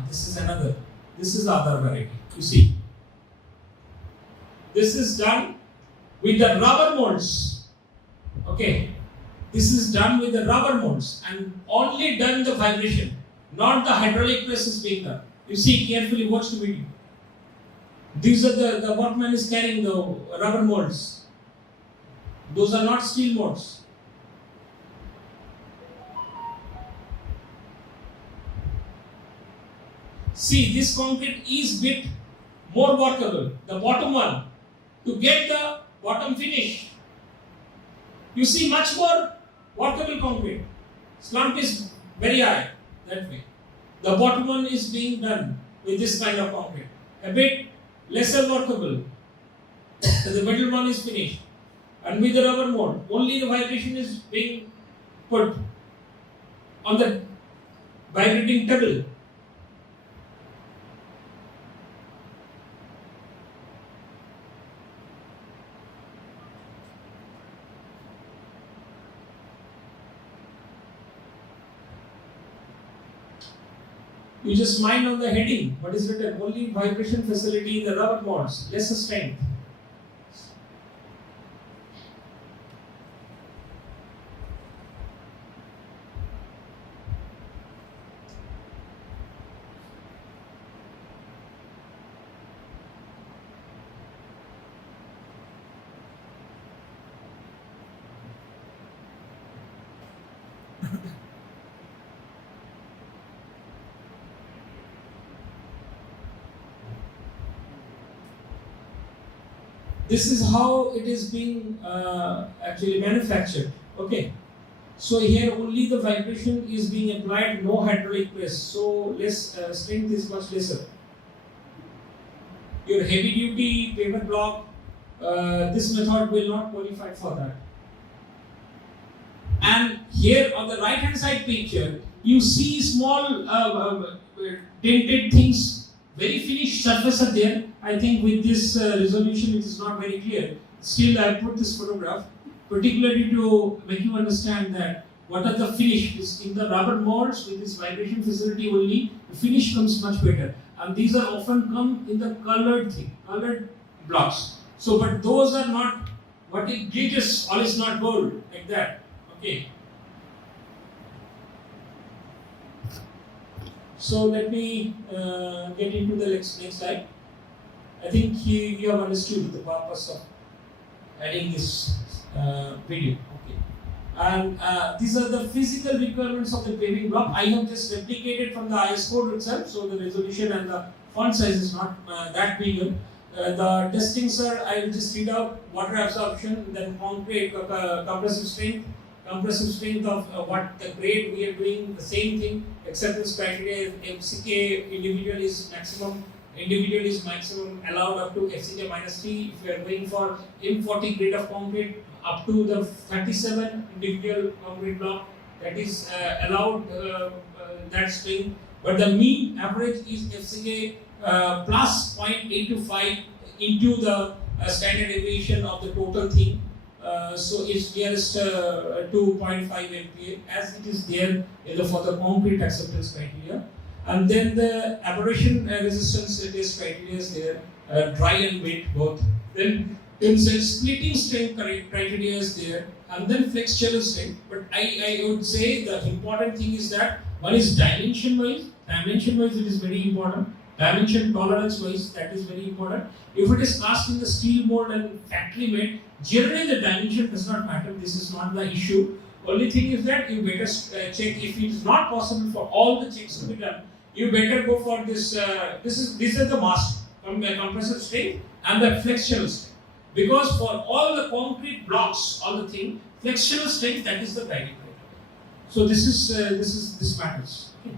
This is another. This is the other variety. You see, this is done with the rubber molds. Okay, this is done with the rubber molds and only done the vibration, not the hydraulic press is being done. You see carefully, watch the video. These are the workman is carrying the rubber molds. Those are not steel molds. See, this concrete is bit more workable. The bottom one, to get the bottom finish. You see much more workable concrete. Slump is very high that way. The bottom one is being done with this kind of concrete. A bit lesser workable. The middle one is finished. And with the rubber mold, only the vibration is being put on the vibrating table. You just mind on the heading. What is written? Only vibration facility in the rubber molds, lesser strength. This is how it is being actually manufactured. Okay. So here only the vibration is being applied, no hydraulic press. So less strength is much lesser. Your heavy duty pavement block, this method will not qualify for that. And here on the right hand side picture, you see small dented things. Very finished surface are there. I think with this resolution it is not very clear. Still I put this photograph particularly to make you understand that what are the finish. In the rubber molds with this vibration facility only, the finish comes much better. And these are often come in the colored thing, colored blocks. So but those are not what it glitters, all is not gold like that. Okay. So let me get into the next slide. I think you have understood the purpose of adding this video. Okay. And these are the physical requirements of the paving block. I have just replicated from the IS code itself, so the resolution and the font size is not that big. The testings are, I will just read out: water absorption, then concrete, compressive strength of what the grade we are doing, the same thing. Acceptance criteria, FCK individual is maximum allowed up to FCK -3. If we are going for M40 grade of concrete up to the 37 individual concrete block, that is allowed that strength. But the mean average is FCK plus 0.825 into the standard deviation of the total thing. So it's nearest 2.5 MPa as it is there for the concrete acceptance criteria. And then the aberration resistance test criteria is there, dry and wet both. Then splitting strength criteria is there, and then flexural strength. But I would say the important thing is that one is dimension wise it is very important. Dimension tolerance wise, that is very important. If it is cast in the steel mold and factory made, generally the dimension does not matter. This is not the issue. Only thing is that you better check if it is not possible for all the checks to be done. You better go for this. These are the must compressive strength and the flexural strength. Because for all the concrete blocks, all the thing, flexural strength, that is the guiding criteria. So this matters. Okay.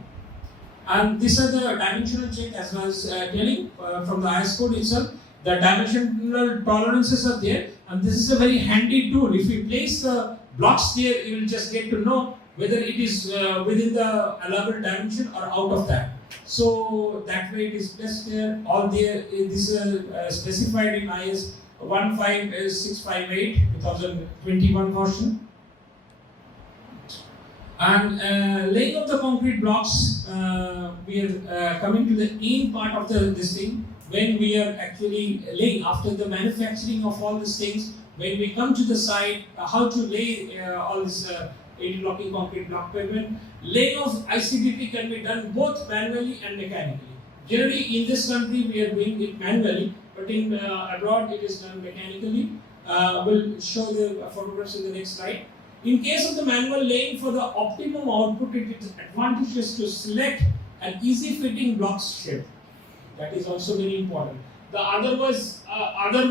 And these are the dimensional check as well as telling from the IS code itself. The dimensional tolerances are there, and this is a very handy tool. If you place the blocks there, you will just get to know whether it is within the allowable dimension or out of that. So that way it is placed there. All there, this is specified in IS 15658 2021 version. And laying of the concrete blocks, we are coming to the end part of this thing. When we are actually laying, after the manufacturing of all these things, when we come to the site, how to lay all this interlocking concrete block pavement. Laying of ICBP can be done both manually and mechanically. Generally in this country we are doing it manually, but in abroad it is done mechanically. We'll show the photographs in the next slide. In case of the manual laying, for the optimum output, it is advantageous to select an easy fitting block shape. That is also very important. The other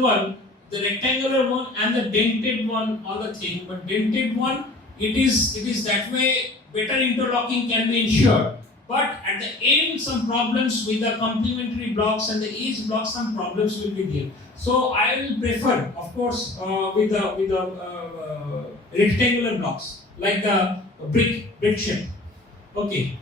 one, the rectangular one and the dented one are the thing. But dented one, it is that way better interlocking can be ensured. But at the end, some problems with the complementary blocks and the edge blocks, some problems will be there. So I will prefer, of course, with the rectangular blocks like the brick shape. Okay.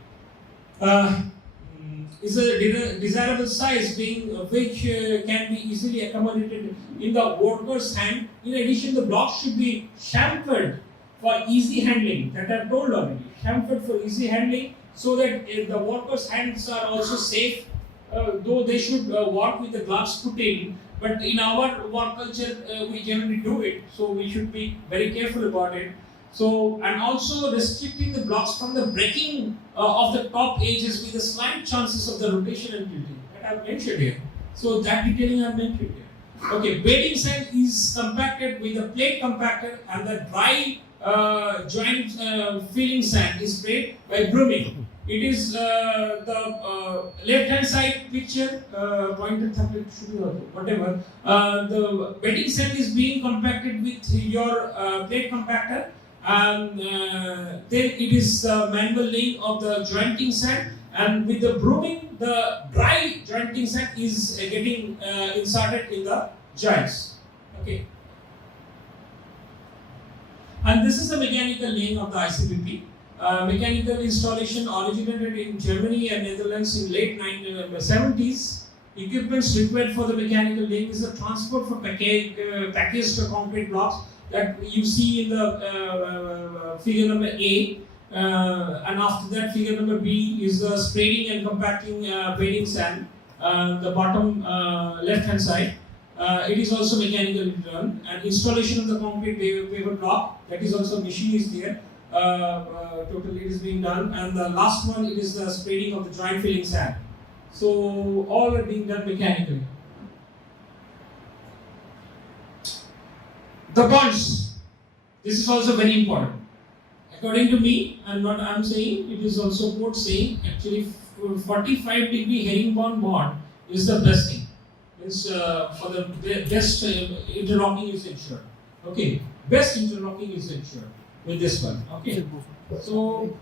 Is a desirable size being which can be easily accommodated in the worker's hand. In addition, the blocks should be chamfered for easy handling that I told already. Chamfered for easy handling so that the workers' hands are also safe, though they should work with the gloves put in. But in our work culture, we generally do it, so we should be very careful about it. So, and also restricting the blocks from the breaking of the top edges with the slight chances of the rotation and tilting that I've mentioned here. So that detailing I've mentioned here. Okay, bedding sand is compacted with a plate compactor, and the dry joint filling sand is sprayed by brooming. It is the left-hand side picture, pointed should be whatever. The bedding sand is being compacted with your plate compactor, and then it is manual laying of the jointing sand, and with the brooming, the dry jointing sand is getting inserted in the joints. Okay. And this is the mechanical laying of the ICBP. Mechanical installation originated in Germany and Netherlands in late 1970s. Equipments required for the mechanical laying is the transport for packaged concrete blocks that you see in the figure number A. And after that, figure number B is the spreading and compacting bedding sand, the bottom left-hand side. It is also mechanically done, and installation of the concrete paver block, that is also machine is there. Totally it is being done, and the last one it is the spreading of the joint filling sand. So all are being done mechanically. The bonds, this is also very important. According to me, and what I am saying, it is also quote saying actually 45-degree herringbone bond is the best thing. Means for the best interlocking is ensured. Okay, best interlocking is ensured with this one. Okay, so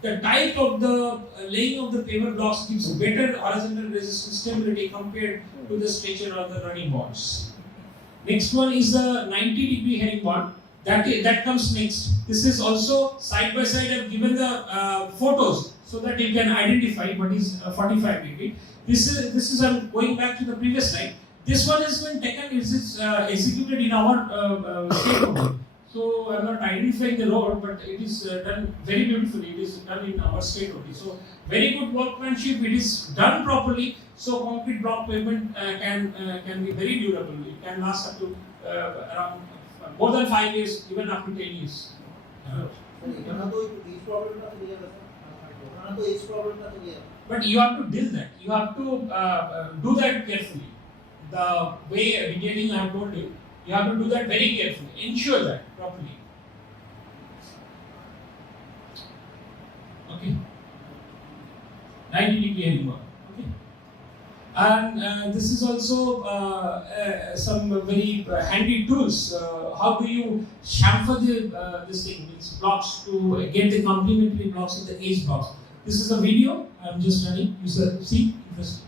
the type of the laying of the paver blocks gives better horizontal resistance stability compared to the stretcher or the running bonds. Next one is the 90-degree herringbone. That comes next. This is also side by side. I've given the photos so that you can identify what is 45 degree. This is I'm going back to the previous slide. This one has been taken. It is executed in our state only. So I'm not identifying the road, but it is done very beautifully. It is done in our state only. So very good workmanship. It is done properly. So concrete block pavement can be very durable. It can last up to around more than 5 years, even up to 10 years. But you have to deal that. You have to do that carefully. The way detailing I have told you, you have to do that very carefully. Ensure that properly. Okay. 90-degree herringbone. Okay. And this is also some very handy tools. How do you chamfer this thing, these blocks to get the complementary blocks of the edge blocks? This is a video I'm just running. You see, interesting.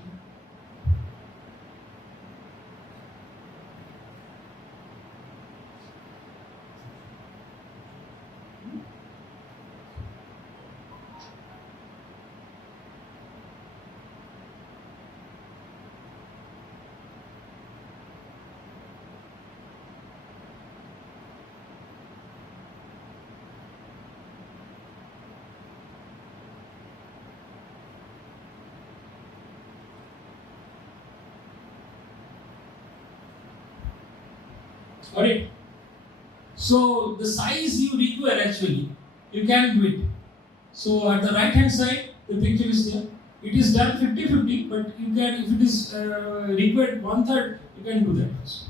Alright. So the size you require actually, you can do it. So at the right hand side, the picture is there. It is done 50-50, but you can, if it is required 1/3, you can do that also.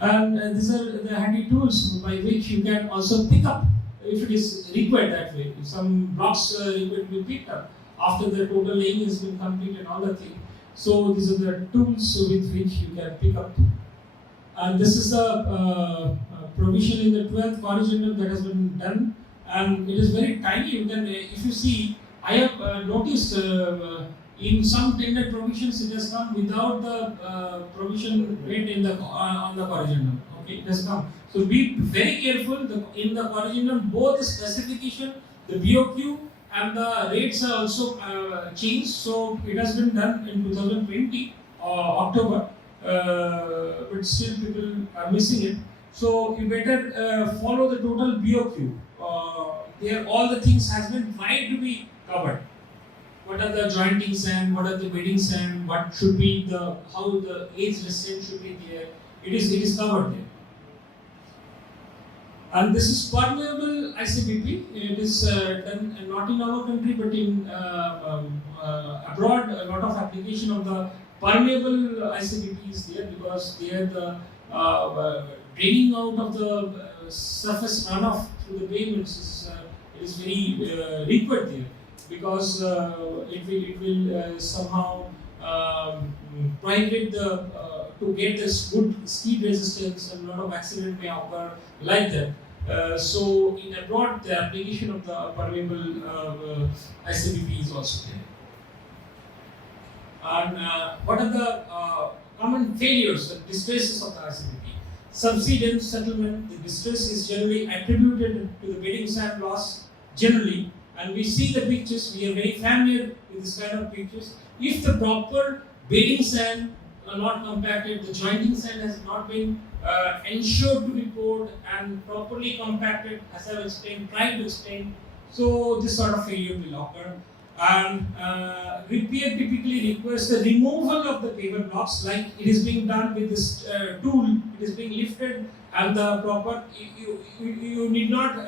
And these are the handy tools by which you can also pick up if it is required that way. If some blocks required to be picked up after the total laying has been complete and all that thing. So these are the tools with which you can pick up. And this is the provision in the 12th horizontal that has been done, and it is very tiny. You can, if you see, I have noticed in some tender provisions it has come without the provision made in the on the horizontal. Okay, it has come. So be very careful. In the horizontal, both the specification, the BOQ, and the rates are also changed. So it has been done in 2020 October. but still people are missing it. So you better follow the total BOQ. There all the things has been tried to be covered. What are the jointings and what are the beddings and what should be the how the age restraint should be there. It is covered there. And this is permeable ICBP. It is done not in our country but in abroad. A lot of application of the permeable ICBP is there because there the draining out of the surface runoff through the pavements is very required there because it will somehow prohibit the to get this good speed resistance and a lot of accident may occur like that. So in abroad, the application of the permeable ICBP is also there. And what are the common failures, the distresses of the ICBP? Subsidence settlement, the distress is generally attributed to the bedding sand loss generally, and we see the pictures, we are very familiar with this kind of pictures. If the proper bedding sand are not compacted, the jointing sand has not been ensured to be poured and properly compacted, as I have explained, tried to explain, so this sort of failure will occur. And repair typically requires the removal of the paver blocks, like it is being done with this tool. It is being lifted, and the proper you need not,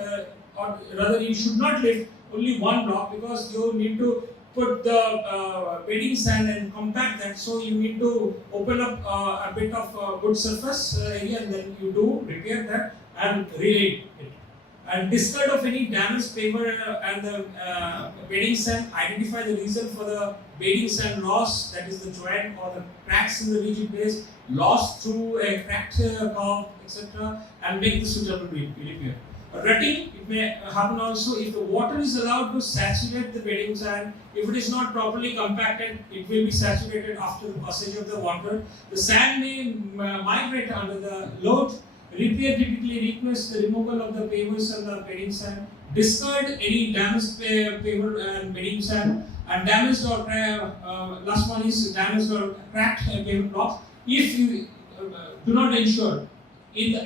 or rather you should not lift only one block because you need to put the bedding sand and compact that. So you need to open up a bit of good surface area, and then you do repair that and relay it. And discard of any damaged paver and the bedding sand, identify the reason for the bedding sand loss, that is the joint or the cracks in the rigid base, loss through a cracked curve, etc., and make the suitable repair. Rutting, it may happen also if the water is allowed to saturate the bedding sand. If it is not properly compacted, it will be saturated after the passage of the water. The sand may migrate under the load. Repair typically requires the removal of the pavers and the bedding sand. Discard any damaged paver and bedding sand, and damaged or last one is damaged or cracked paver blocks. If you do not ensure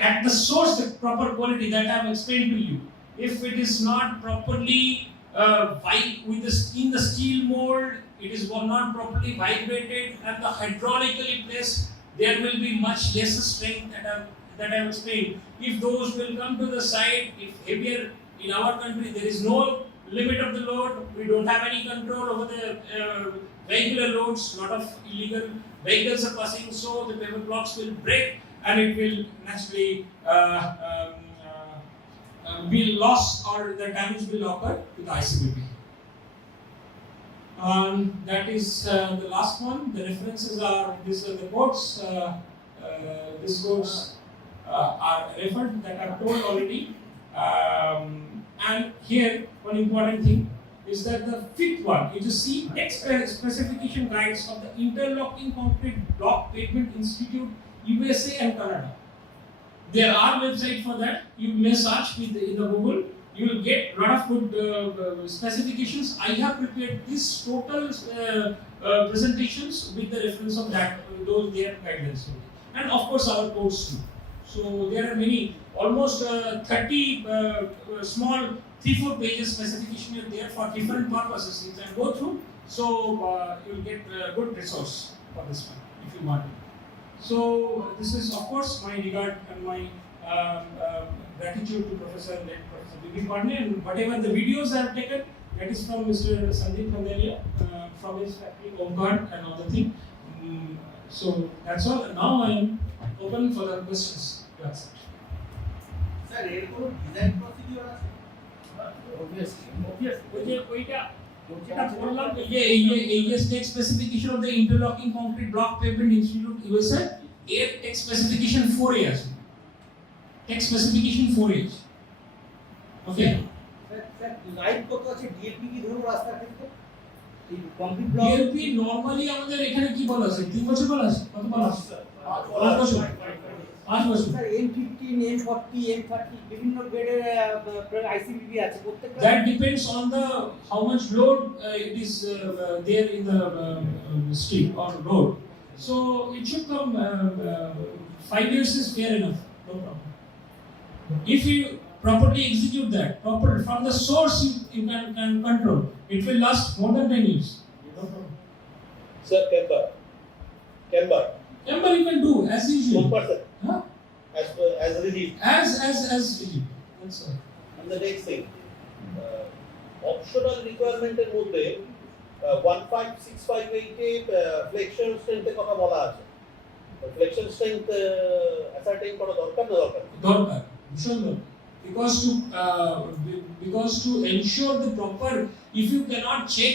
at the source the proper quality that I have explained to you, if it is not properly in the steel mold, it is not properly vibrated and the hydraulically placed, there will be much lesser strength that I have explained. If those will come to the side, if heavier, in our country there is no limit of the load, we don't have any control over the vehicular loads, lot of illegal vehicles are passing, so the paver blocks will break and it will naturally be lost or the damage will occur to the ICBP. That is the last one. The references are, these are the quotes. These quotes are referred that I have told already. And here, one important thing is that the fifth one, you just see text specification guides of the Interlocking Concrete Block Pavement Institute, USA and Canada. There are websites for that. You may search in the Google. You will get a lot of good specifications. I have prepared this total presentations with the reference of that, those their guidelines. And of course our codes too. So there are many, almost 30 small 3-4 pages specification are there for different purposes. You can go through. So you will get a good resource for this one if you want it. So this is of course my regard and my gratitude to Professor B.B. Pandey, and whatever the videos I have taken, that is from Mr. Sandeep Pandelia, from his factory, Omkar and other thing. So that's all. And now I am open for the questions to accept. Sir, এর কোনো design procedure আছে? যেটা বললাম এই যে text specification of the interlocking concrete block pavement institute USA এর text specification 4A আছে text specification 4A okay sir light কত আছে ডিএলপি কি ধরুন রাস্তা থেকে এই কংক্রিট ব্লক ডিএলপি নরমালি আমাদের এখানে কি বলা আছে 3 বছর বলা আছে কত বলা আছে 5 বছর 5 বছর স্যার M15 M40 M30 বিভিন্ন গ্রেডের আইসিবিপি আছে প্রত্যেকটা that depends on the how much load it is there in the street or road. So it should come. 5 years is fair enough. No problem. If you properly execute that, properly from the source, you can control. It will last more than 10 years. No problem. Sir, Camber. Camber you can do as usual. 1%. Huh? As rigid. As rigid. That's all. And the next thing, optional requirement এর মধ্যে 15658 এ flexion স্ট্রেংথের কথা বলা আছে। Flexion strength ascertain করা দরকার না দরকার? দরকার, ভীষণ দরকার। Because to ensure the proper, if you cannot check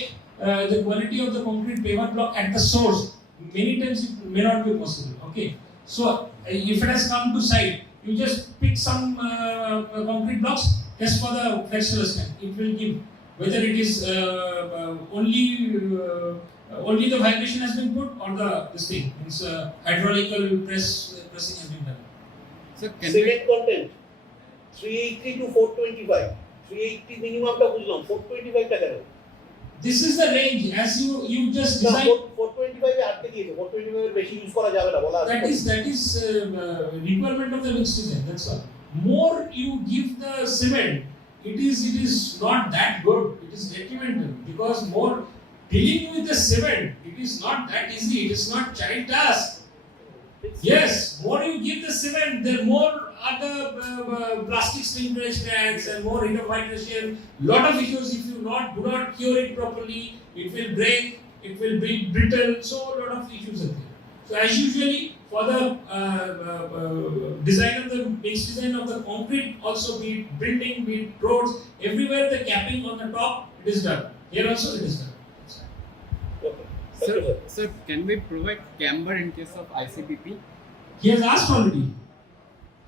the quality of the concrete paver block at the source, many times it may not be possible. Okay, so if it has come to site, you just pick some concrete blocks just for the flexural strength. It will give whether it is only the vibration has been put or this thing means hydraulical pressing has been done. So cement content 380 to 425. 380 minimum টা বুঝলাম, 425 টা কেন? This is the range as you just design. 425 এ আটকে দিয়েছে, 425 এর বেশি use করা যাবে না বলা আছে। That is requirement of the mixed design. That's all. More you give the cement, it is not that good. It is detrimental because more dealing with the cement, it is not that easy. It is not child task. Yes, more you give the cement, the more are the plastic stain strands and more rate of vibration. Lot of issues if you do not cure it properly, it will break, it will be brittle. So a lot of issues are there. So as usually for the design of the base design of the concrete, also be it building, be it roads, everywhere the capping on the top it is done. Here also it is done. Sir, can we provide camber in case of ICBP? He has asked already.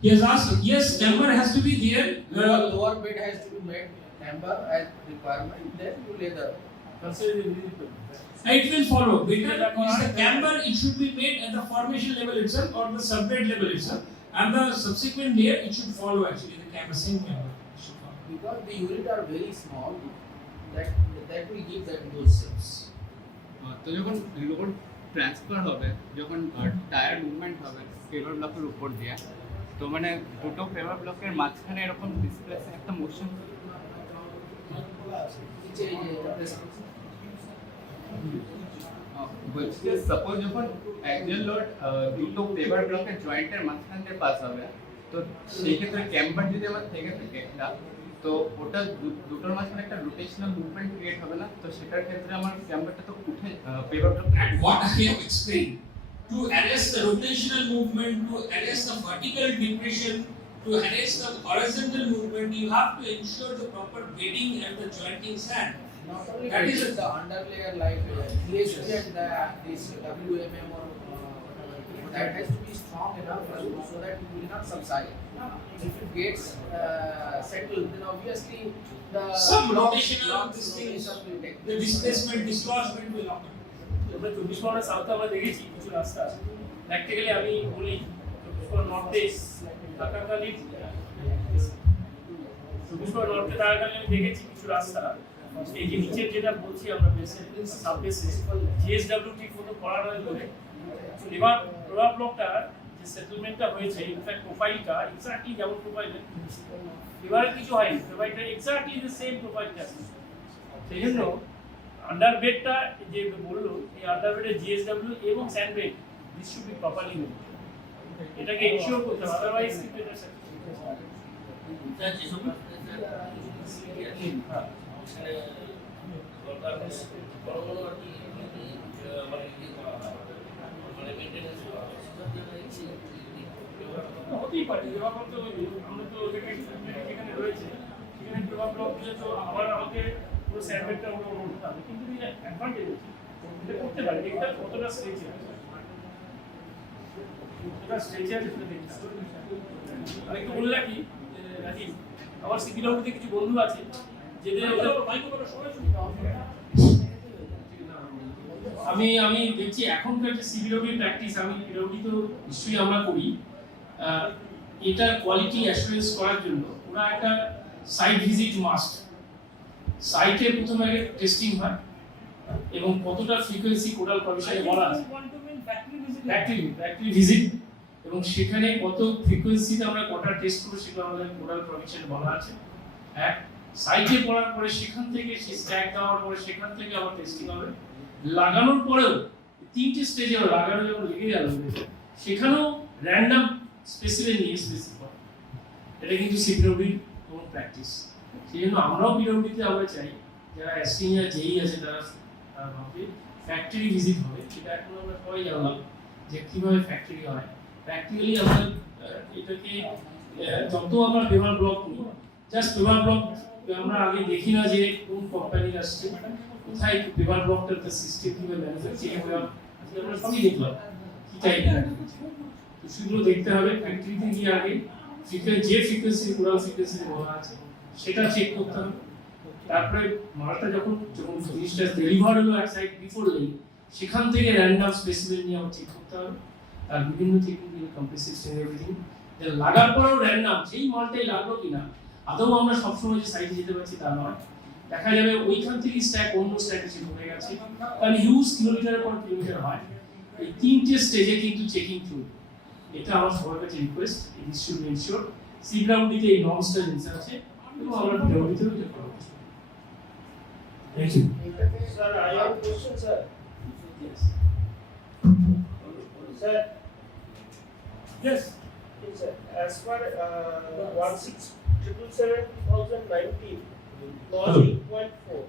He has asked. Yes, camber has to be there. Lower bed has to be made camber as requirement. Then you lay the. It will follow. Because the camber, it should be made at the formation level itself or the subgrade level itself, and the subsequent layer it should follow actually the camber, same camber. Because the units are very small, that will give them those shapes. তো যখন load transfer হবে, যখন tyre movement হবে paver ব্লকের উপর দিয়ে, তো মানে দুটো পেভার ব্লকের মাঝখানে এরকম ডিসপ্লেসিং একটা মোশন বলছি যে সাপোজ যখন অ্যাক্সিয়াল লোড দুটো পেভার ব্লকের জয়েন্টের মাঝখান দিয়ে পাস হবে, তো সেই ক্ষেত্রে ক্যাম্বার যদি আমার থেকে থাকে একটা, তো ওটা দুটোর মাঝখানে একটা রোটেশনাল মুভমেন্ট ক্রিয়েট হবে না, তো সেটার ক্ষেত্রে আমার ক্যাম্বারটা তো উঠে paver block. What I have explained, to arrest the rotational movement, to arrest the vertical depression, to arrest the horizontal movement, you have to ensure the proper bedding and the jointing sand. Not only that is the underlayer like PHP and this WMM or that has to be strong enough so that it will not subside. If it gets settled, then obviously some rotational the displacement, dislodgement will happen. আমরা 24 পরের সাউথে আমরা দেখেছি কিছু রাস্তা practically আমি বলি 24 পর নর্থে থাকাকালীন 24 পর নর্থে থাকাকালীন আমি দেখেছি কিছু রাস্তা এই যে নিচে যেটা বলছি আমরা বেসে সাববেসে জিএসডব্লিউ ঠিক মতো করা নয় বলে এবার প্রভাব ব্লকটা যে সেটেলমেন্টটা হয়েছে ইনফ্যাক্ট প্রোফাইলটা এক্স্যাক্টলি যেমন প্রোফাইলে এবার কিছু হয়নি প্রোফাইলটা এক্স্যাক্টলি দ্য সেম প্রোফাইলটা সেই জন্য আন্ডারবেডটা যে বললো এই আন্ডারবেডের জিএসডব্লিউ এবং sand bed this should be properly made এটাকে এনশিওর করতে হবে আদারওয়াইজ কিন্তু এটা হতেই পারে যেমন তো আমরা তো যেখানে রয়েছে সেখানে প্রভাব ব্লক দিলে তো আবার আমাকে পুরো স্যান্ডবেডটা ওটা উঠতে হবে কিন্তু অ্যাডভান্টেজ আছে এটা করতে পারে এটা কতটা স্ট্রেচ আছে কতটা স্ট্রেচ আছে সেটা দেখতে হবে আমি একটু বলে রাখি রাজীব আমার সিপিডব্লিউতে কিছু বন্ধু আছে যেদের আমি দেখছি এখনকার যে সিপিডব্লিউ প্র্যাকটিস আমি পিডব্লিউ তো নিশ্চয়ই আমরা করি এটা কোয়ালিটি অ্যাসুরেন্স করার জন্য ওরা একটা সাইট ভিজিট মাস্ট সাইটে প্রথমে টেস্টিং হয় এবং কতটা ফ্রিকোয়েন্সি কোডাল কমিশনে বলা আছে ফ্যাক্টরি ভিজিট এবং সেখানে কত ফ্রিকোয়েন্সিতে আমরা কটা টেস্ট করব সেগুলো আমাদের কোডাল কমিশনে বলা আছে। এক সাইটে পড়ার পরে সেখান থেকে স্ট্যাক দেওয়ার পরে সেখান থেকে আবার টেস্টিং হবে, লাগানোর পরেও তিনটে স্টেজে লাগানো যখন লেগে গেল সেখানেও র্যান্ডম স্পেসিফিক নিয়ে স্পেসিফাই, এটা কিন্তু সিপিডব্লিউডি এবং প্র্যাকটিস। সেই জন্য আমরাও পিডব্লিউডিতে আমরা চাই যারা সিনিয়র যেই আছে তারা ভাবে ফ্যাক্টরি ভিজিট হবে। সেটা এখন আমরা সবাই জানলাম যে কীভাবে ফ্যাক্টরি হয়। প্র্যাকটিক্যালি আমরা এটাকে যত আমরা পেপার ব্লক নিই, জাস্ট পেপার ব্লক আমরা আগে দেখি না যে কোন কোম্পানি আসছে, কোথায় পেপার ব্লকটার সিস্টেম কীভাবে ম্যানুফ্যাকচারিং হয়, আমরা সবই দেখলাম কী টাইপের। তো সেগুলো দেখতে হবে ফ্যাক্টরিতে গিয়ে আগে যে ফ্রিকোয়েন্সি কোডাল ফ্রিকোয়েন্সি বলা আছে সেটা চেক করতে হবে। তারপরে মালটা যখন জিনিসটা ডেলিভার হলো এক সাইড বিফোর লেই, সেখান থেকে র্যান্ডম স্পেসিমেন নিয়ে আবার চেক করতে হবে। তার বিভিন্ন টেকনিক্যাল কম্পেন্সেশন এভরিথিং লাগার পরেও র্যান্ডম সেই মালটাই লাগলো কিনা। আদৌ আমরা সবসময় যে সাইডে যেতে পারছি তা নয়, দেখা যাবে ওইখান থেকে স্ট্যাক অন্য স্ট্যাকে শিফট হয়ে গেছে, কারণ হিউজ কিলোমিটারের পর কিলোমিটার হয়। এই তিনটে স্টেজে কিন্তু চেকিং চলবে। এটা আমার সবার কাছে request, this should be ensure. সিপিডব্লিউডিতে এই নর্মসটা জিনিস আছে এবং আমরা পিডব্লিউডিতেও এটা ফলো করব। Thank you sir. I have question sir. Sir yes sir, as per 1677/2019 clause 8.4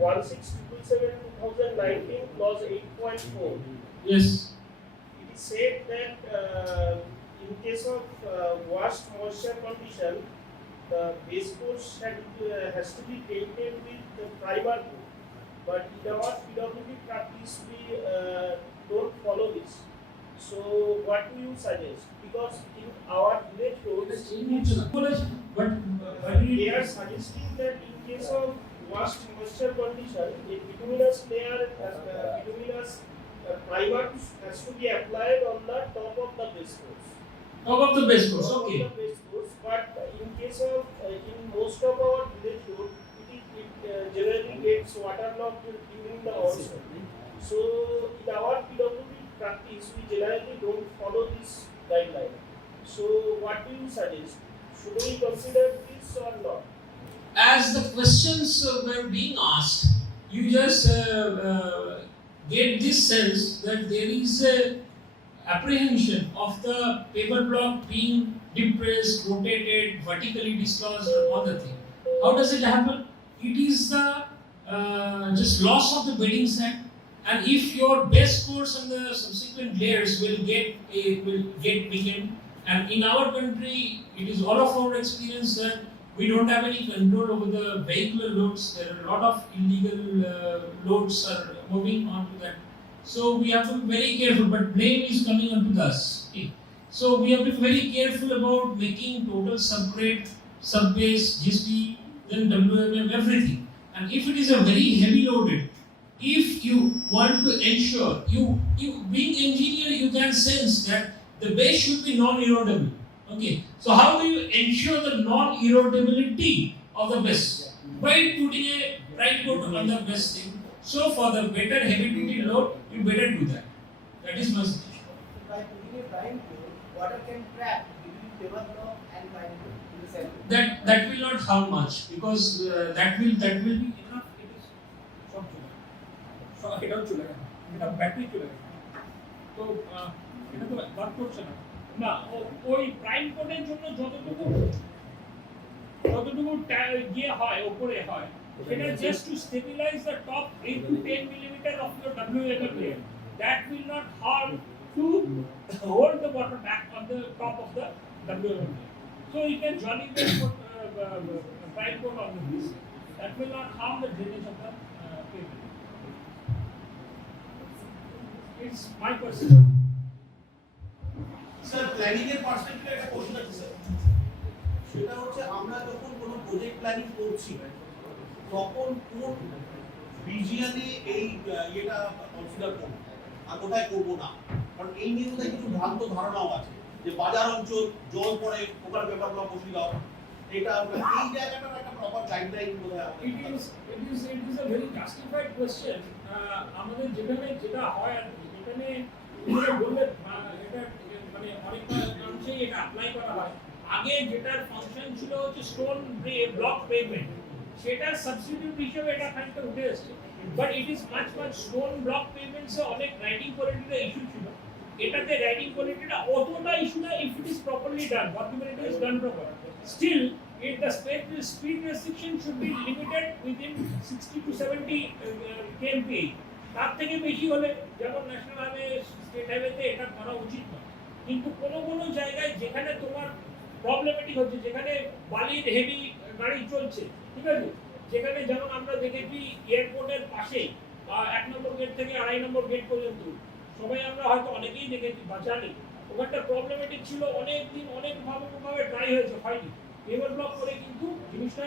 1677/2019 clause 8.4 yes it is said that in case of worst moisture condition the base course has to be painted with the primer coat, but in our PWD practice we don't follow this. So what do you suggest? Because in our village roads, but they are suggesting that in case of worst moisture condition, a bituminous layer, bituminous primer has to be applied on the top of the base course. Top of the base course, okay. Top of the base course, but in case of in most of our village roads, it generally gets waterlogged during the onset. So in our PWD practice, we generally don't follow this guideline. So what do you suggest? Should we consider this or not? As the questions were being asked, you just get this sense that there is a apprehension of the paper block being depressed, rotated, vertically dislodged, all the thing. How does it happen? It is the just loss of the bedding set. And if your base course and the subsequent layers will get weakened, and in our country, it is all of our experience that we don't have any control over the vehicular loads. There are a lot of illegal loads are moving onto that. So we have to be very careful. But blame is coming onto us. Okay. So we have to be very careful about making total subgrade, subbase, GSP, then WMM, everything. And if it is a very heavy loaded, if you want to ensure, you being engineer, you can sense that the base should be non-erodable. Okay, so how do you ensure the non-erodability of the base? By putting a prime coat on the base thing. So for the better heavy duty load, you better do that. That is my suggestion. By putting a prime coat, water can trap between paper block and prime coat in the center. That will not harm much because that will be enough. এটাও চলে গেল, এটা battery চলে গেল, তো এটা তো work করছে না। না, ওই প্রাইম কোডের জন্য যতটুকু গিয়ে হয় ওপরে হয়, সেটা just to stabilize the top 8 to 10 millimeter of your WMM layer. That will not harm to hold the water back on the top of the WMM layer. So you can jointly put prime coat on this. That will not harm the drainage of the pavement. It's my personal. Sir planning এর পার্সপেক্টিভে একটা question আছে sir, সেটা হচ্ছে আমরা যখন কোনো project planning করছি তখন কোন রিজিয়নে এই এটা কনসিডার করব আর কোথায় করব না, কারণ এই নিয়ে কোথায় কিছু ভ্রান্ত ধারণাও আছে যে বাজার অঞ্চল জল পড়ে ওখানে পেপার ব্লক বসিয়ে দাও, এটা এই জায়গাটার একটা প্রপার গাইডলাইন বোধহয় it is a very justified question. আমাদের যেটা হয় আর কি, যেখানে বললে এটা মানে অনেক অংশেই এটা অ্যাপ্লাই করা হয়। আগে যেটার ফাংশন ছিল হচ্ছে স্টোন ব্লক পেভমেন্ট, সেটা সাবস্টিটিউট হিসেবে এটা খানিকটা উঠে এসেছে। But it is much stone block পেভমেন্টসে অনেক রাইডিং কোয়ালিটির ইস্যু ছিল। এটাতে রাইডিং কোয়ালিটিটা অতটা ইস্যু না if it is properly done, whatever it is done proper. Still, if the speed restriction should be limited within 60 to 70 kmph. তার থেকে বেশি হলে যেমন ন্যাশনাল হাইওয়ে, স্টেট হাইওয়েতে এটা করা উচিত না। কিন্তু কোনো জায়গায় যেখানে তোমার প্রবলেমেটিক হচ্ছে, যেখানে বালির হেভি গাড়ি চলছে, ঠিক আছে, যেখানে যেমন আমরা দেখেছি এয়ারপোর্টের পাশে 1 নম্বর গেট থেকে 2.5 নম্বর গেট পর্যন্ত সবাই আমরা হয়তো অনেকেই দেখেছি বা জানি ওখানটা প্রবলেমেটিক ছিল, অনেক দিন অনেকভাবে ট্রাই হয়েছে, হয়নি। পেভার ব্লক করে কিন্তু জিনিসটা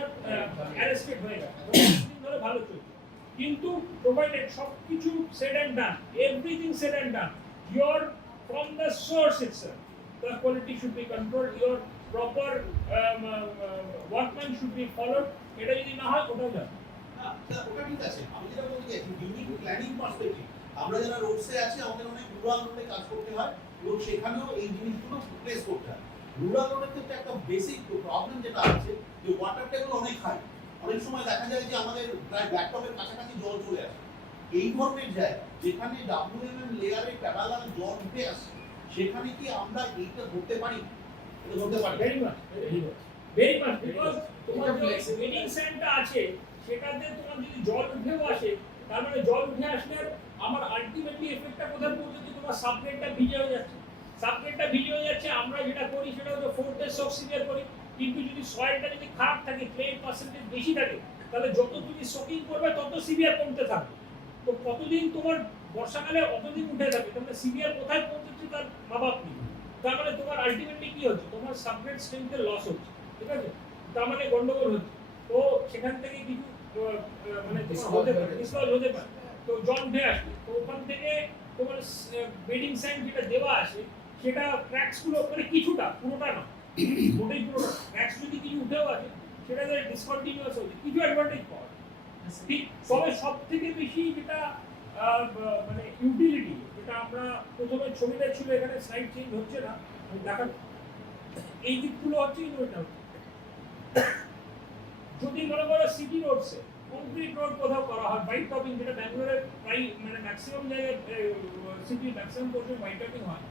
অ্যারেস্টেড হয়ে গেছে, দিন ধরে ভালো চলছে। কিন্তু প্রোভাইডেড সবকিছু shed and done, everything shed and done, your from the source itself, the quality should be controlled, your proper workman should be followed. এটা যদি না হয় ওটাও যাবে ওটা ঠিক আছে। আমি যেটা বলতে চাইছি ইউনিক প্ল্যানিং পার্সপেক্টিভ, আমরা যারা রোডসে আছি আমাদের অনেক রুরাল রোডে কাজ করতে হয় এবং সেখানেও এই জিনিসগুলো প্লেস করতে হয়। রুরাল রোডের ক্ষেত্রে একটা বেসিক প্রবলেম যেটা আছে যে ওয়াটার টেবিল অনেক হাই, অনেক সময় দেখা যায় যে আমাদের প্রায় ব্ল্যাকটপের কাছাকাছি জল চলে আসে। এই ধরনের জায়গা যেখানে WMM লেয়ারে প্যারালাল জল উঠে আসে, সেখানে কি আমরা এইটা ধরতে পারি? এটা ধরতে পারি ভেরি মাচ বিকজ তোমার যে ওয়েডিং স্যান্ডটা আছে সেটাতে তোমার যদি জল উঠেও আসে, তার মানে জল উঠে আসলে আমার আলটিমেটলি এফেক্টটা কোথায় পৌঁছাচ্ছে, তোমার সাবগ্রেডটা ভিজে হয়ে যাচ্ছে। আমরা যেটা করি সেটা হচ্ছে 4 days অফ সিভিয়ার করি। কিন্তু যদি সয়েলটা যদি খারাপ থাকে, ক্লেম পার্সেন্টেজ বেশি থাকে, তাহলে যত তুমি সোকিং করবে তত সিভিয়ার কমতে থাকবে। তো কতদিন তোমার বর্ষাকালে অতদিন উঠে যাবে, তাহলে সিভিয়ার কোথায় পৌঁছচ্ছে তার মাপ নেই। তার মানে তোমার আলটিমেটলি কি হচ্ছে, তোমার সাবগ্রেড স্ট্রেংথের লস হচ্ছে, ঠিক আছে, তার মানে গন্ডগোল হচ্ছে। তো সেখান থেকে কিছু মানে ডিসলজ হতে পারে, তো জল উঠে আসবে। তো ওখান থেকে তোমার বেডিং স্যান্ড যেটা দেওয়া আছে সেটা ক্র্যাকসগুলো মানে কিছুটা, পুরোটা না, মোটেই পুরোটা, ক্র্যাকস যদি কিছু উঠেও আছে সেটা ডিসকন্টিনিউয়াস হচ্ছে, কিছু অ্যাডভান্টেজ পাওয়া যায়। ঠিক, তবে সব থেকে বেশি যেটা মানে ইউটিলিটি, যেটা আমরা প্রথমে ছবিটা ছিল, এখানে স্লাইড চেঞ্জ হচ্ছে না, দেখা এই দিকগুলো হচ্ছে ইনভার্টার। যদি মনে করো সিটি রোডসে কংক্রিট রোড কোথাও করা হয়, হোয়াইট টপিং, যেটা ব্যাঙ্গালোরের প্রায় মানে ম্যাক্সিমাম জায়গায় সিটির ম্যাক্সিমাম পোর্শন হোয়াইট টপিং হয়,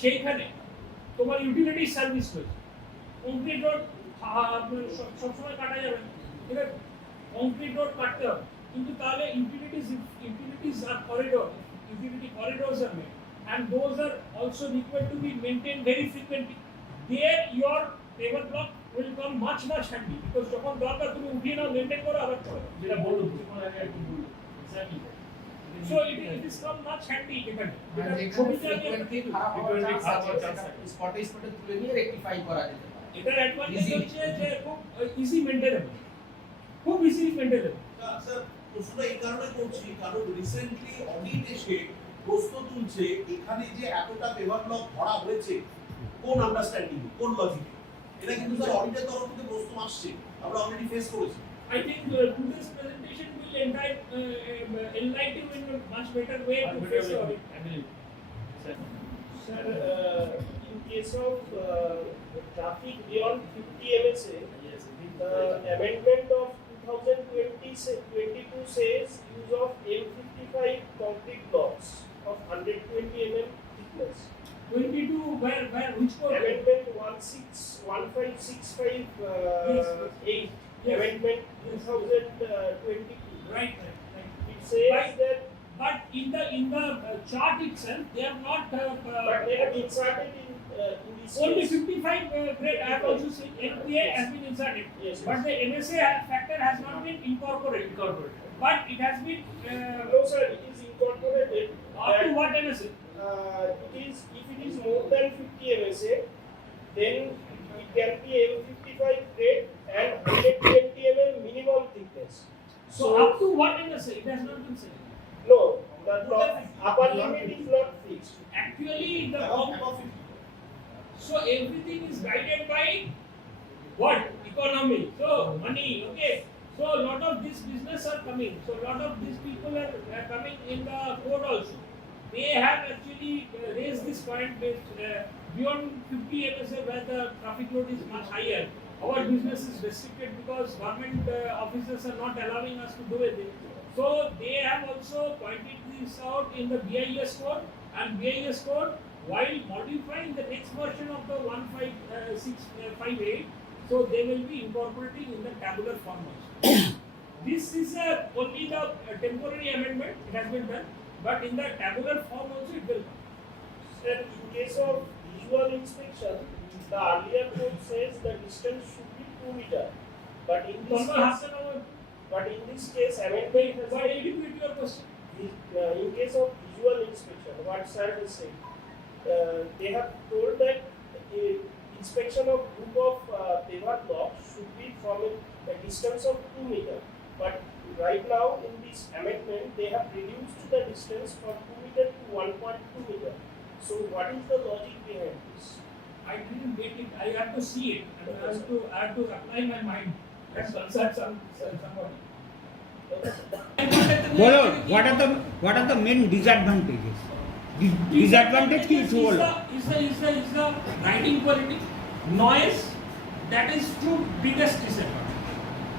সেইখানে তোমার ইউটিলিটি সার্ভিস হয়েছে। কংক্রিট রোড সবসময় কাটা যাবে, ঠিক আছে, কংক্রিট রোড কাটতে হবে, কিন্তু তাহলে utilities are utility corridors are made, and those are also required to be maintained very frequently. There your paver block will come much handy, because যখন দরকার তুমি উঠিয়ে নাও, মেইনটেইন করো, আবার চলো, যেটা বললো কোন জায়গায় একটু বললো exactly. So it is come much handy এখানে, ফ্রিকোয়েন্টলি খারাপ হওয়ার চান্স আছে, স্পটে তুলে নিয়ে রেকটিফাই করা যেতে পারে। এটার অ্যাডভান্টেজ হচ্ছে যে খুব ইজি মেইনটেনেবল, খুব ইজি মেইনটেনেবল। স্যার প্রশ্নটা এই কারণে করছি কারণ রিসেন্টলি অডিট এসে প্রশ্ন তুলছে এখানে যে এতটা পেভার ব্লক ভরা হয়েছে কোন আন্ডারস্ট্যান্ডিং, কোন লজিক, এটা কিন্তু স্যার অডিটের তরফ থেকে প্রশ্ন আসছে, আমরা অলরেডি ফেস করেছি। I think today's presentation will enlighten you in a much better way to face the audit. Sir, in case of traffic beyond 50 MSA, the amendment of 2022 says use of M55 concrete blocks of 120 mm thickness. 22 where which code? Amendment 1565 8. Yes. Amendment 2022. Right. It says that, but in the chart itself they are not. But they have inserted in this only case. 55 grade. I have also seen MPA has been inserted, yes. but the MSA factor has not been incorporated. But it has been. No sir, it is incorporated. Up to what MSA? If it is more than 50 MSA, then it can be M55 grade and 120 mm minimum thickness. So up to what MSA? It has not been said. No, the top upper limit is not fixed. Actually, so everything is guided by what? economy, so money, okay. So a lot of this business are coming. So a lot of these people are coming in the court also. They have actually raised this point with beyond 50 MSA where the traffic load is much higher. Our business is restricted because government officers are not allowing us to do it. So they have also pointed this out in the BIS code, and BIS code, while modifying the next version of the 15658, so they will be incorporating in the tabular form also. This is only the temporary amendment, it has been done, but in the tabular form also it will come. Sir, in case of visual inspection, the earlier code says the distance should be 2 meters. But in this case, amendment has Why did you repeat your question? in case of visual inspection, what sir is saying, they have told that inspection of group of pavement blocks should be from a distance of 2 meters. But right now in this amendment, they have reduced the distance from 2 meters to 1.2 meters. So what is the logic behind this? I didn't get it. I have to see it. And I have to apply my mind. Let's consult somebody. what are the main disadvantages? Disadvantage is the riding quality, noise. That is true biggest disadvantage.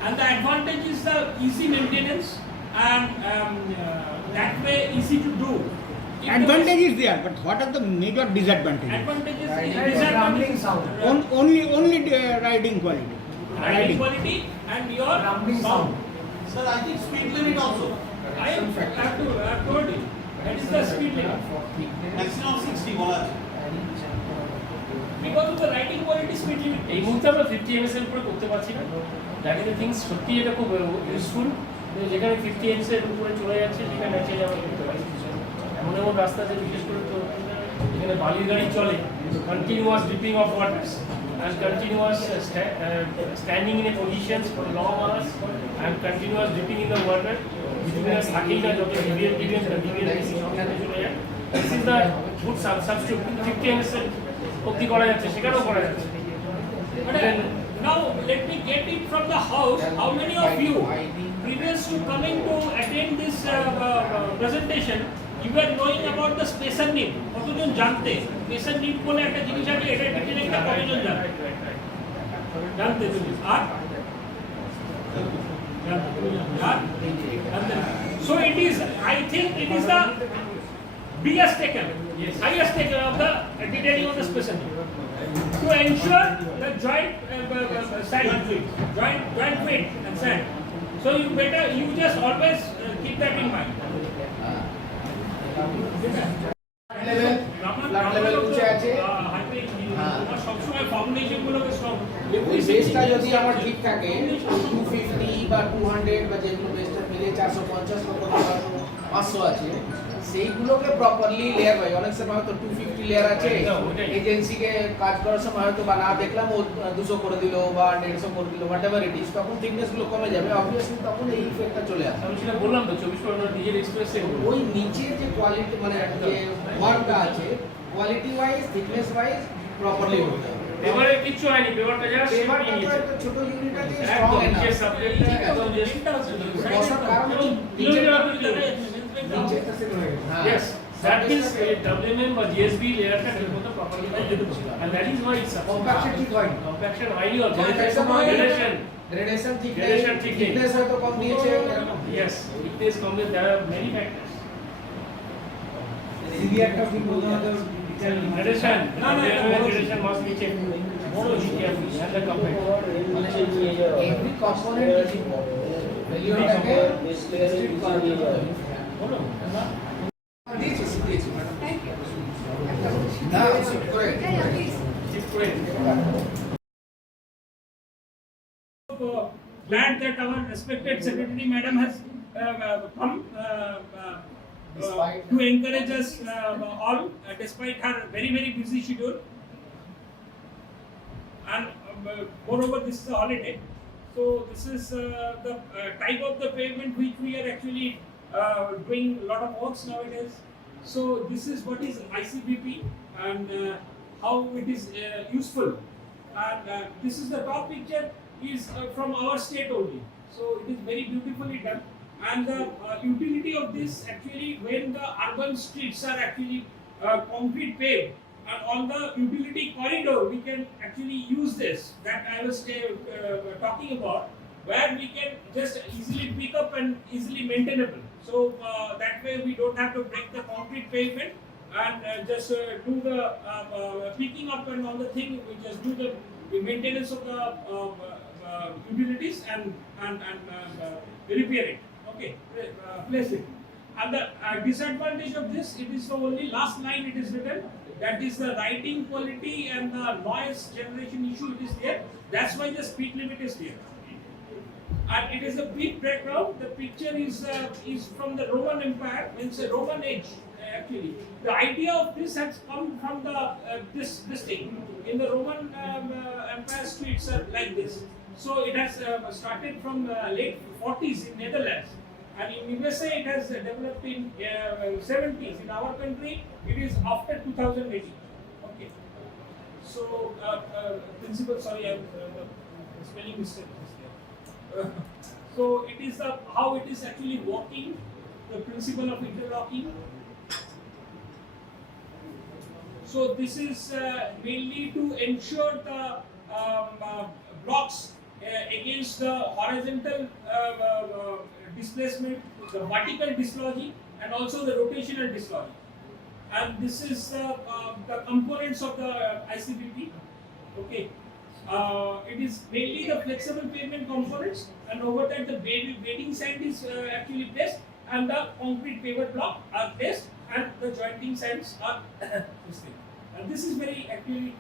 And the advantage is the easy maintenance and that way easy to do. Advantage is there, but what are the major disadvantages? Advantages Only riding quality. Riding quality and your sound. Sir, I think speed limit also. I have told you. That is the speed limit. Maximum 60 bola আছে। Because of the riding quality speed limit. এই মুহূর্তে আমরা 50 ms এর উপরে করতে পারছি না। That is the things, সত্যি এটা খুব ইউজফুল। যেখানে 50 ms এর উপরে চলে যাচ্ছে সেখানে ন্যাচারালি আমরা করতে পারছি। এমন এমন রাস্তা আছে বিশেষ করে তো এখানে বালির গাড়ি চলে, continuous dripping of waters and continuous standing in a position for long hours and continuous dripping in the water, bituminous থাকেই না, যত ডিভিয়েন্ট চলে যায়। This is the good substitute. 50 ms অবধি করা যাচ্ছে, সেখানেও করা যাচ্ছে। Now let me get it from the house. How many of you previous to coming to attend this presentation, you were knowing about the spacer need? কতজন জানতে spacer need বলে একটা জিনিস আছে, এটা ডিটেইলে একটা কতজন জানে? জানতে তুমি আর so it is, I think it is the biggest taken, highest taken of the detailing of the spacer need to ensure the joint joint weight and sand. So you just always keep that in mind. Flat level উঁচে আছে, সবসময় foundation গুলোকে সব ওই বেসটা যদি আমার ঠিক থাকে 250 বা 200 বা যেগুলো বেসটা মিলে 450 বা 500 আছে, সেইগুলোকে প্রপারলি লেয়ার বাই, অনেক সময় হয়তো 250 লেয়ার আছে, এজেন্সিকে কাজ করার সময় হয়তো বা না দেখলাম ও 200 করে দিল বা 150 করে দিল, হোয়াটএভার ইট ইজ, তখন থিকনেস গুলো কমে যাবে, অবভিয়াসলি তখন এই ইফেক্টটা চলে আসে। আমি সেটা বললাম তো 24 নিজের এক্সপ্রেসে ওই নিচের যে কোয়ালিটি মানে যে ওয়ার্কটা আছে, quality wise thickness wise properly হতে হবে। পেপারে কিছু হয়নি, পেপারটা জাস্ট পেপারটা তো একটা ছোট ইউনিট আছে, স্ট্রং এনাফ, নিচের সাবজেক্টটা একদম জাস্ট বসার কারণ হচ্ছে নিচেরটা সেট হয়ে গেছে। Yes, that is a WMM or GSB layer টা ঠিকমতো properly and that is why it's compaction ঠিক হয়নি, compaction high or gradation ঠিক নেই, thickness thickness হয়তো কম দিয়েছে। Yes, thickness কম, there are many factors. সিবি একটা ঠিক বলতে হবে, Gradation gradation must be checked so carefully and the compact every component is important, ভ্যালুটাকে রেস্ট্রিক্ট করা যাবে। বলো দিয়েছি থ্যাংক ইউ না শিফট করে glad that our respected secretary madam has come to encourage us all despite her very busy schedule, and moreover this is a holiday, so this is the type of the pavement which we are actually doing a lot of works nowadays. So this is what is ICBP and how it is useful, and this is the top picture. is from our state only. So it is very beautifully done. And the utility of this actually, when the urban streets are actually concrete paved, and on the utility corridor we can actually use this that I was talking about, where we can just easily pick up and easily maintainable. So that way we don't have to break the concrete pavement and just do the picking up and all the thing. We just do the maintenance of the utilities and repair it. Okay, place it. And the disadvantage of this, it is the only last line it is written, that is the writing quality and the noise generation issue it is there. That's why the speed limit is there. And it is a big background. The picture is from the Roman Empire, means a Roman age actually. The idea of this has come from the this thing. In the Roman Empire streets are like this. So it has started from late 40s in Netherlands. And in USA it has developed in 70s. In our country it is after 2018. Okay. So principle, sorry, I'm spelling mistake is there. So it is how it is actually working, the principle of interlocking. So this is mainly to ensure the blocks against the horizontal displacement, the vertical dislodging, and also the rotational dislodging. And this is the components of the ICBP. Okay. It is mainly the flexible pavement components, and over that the bedding sand is actually placed, and the concrete paver block are placed, and the jointing sands are this thing. And this is very actually.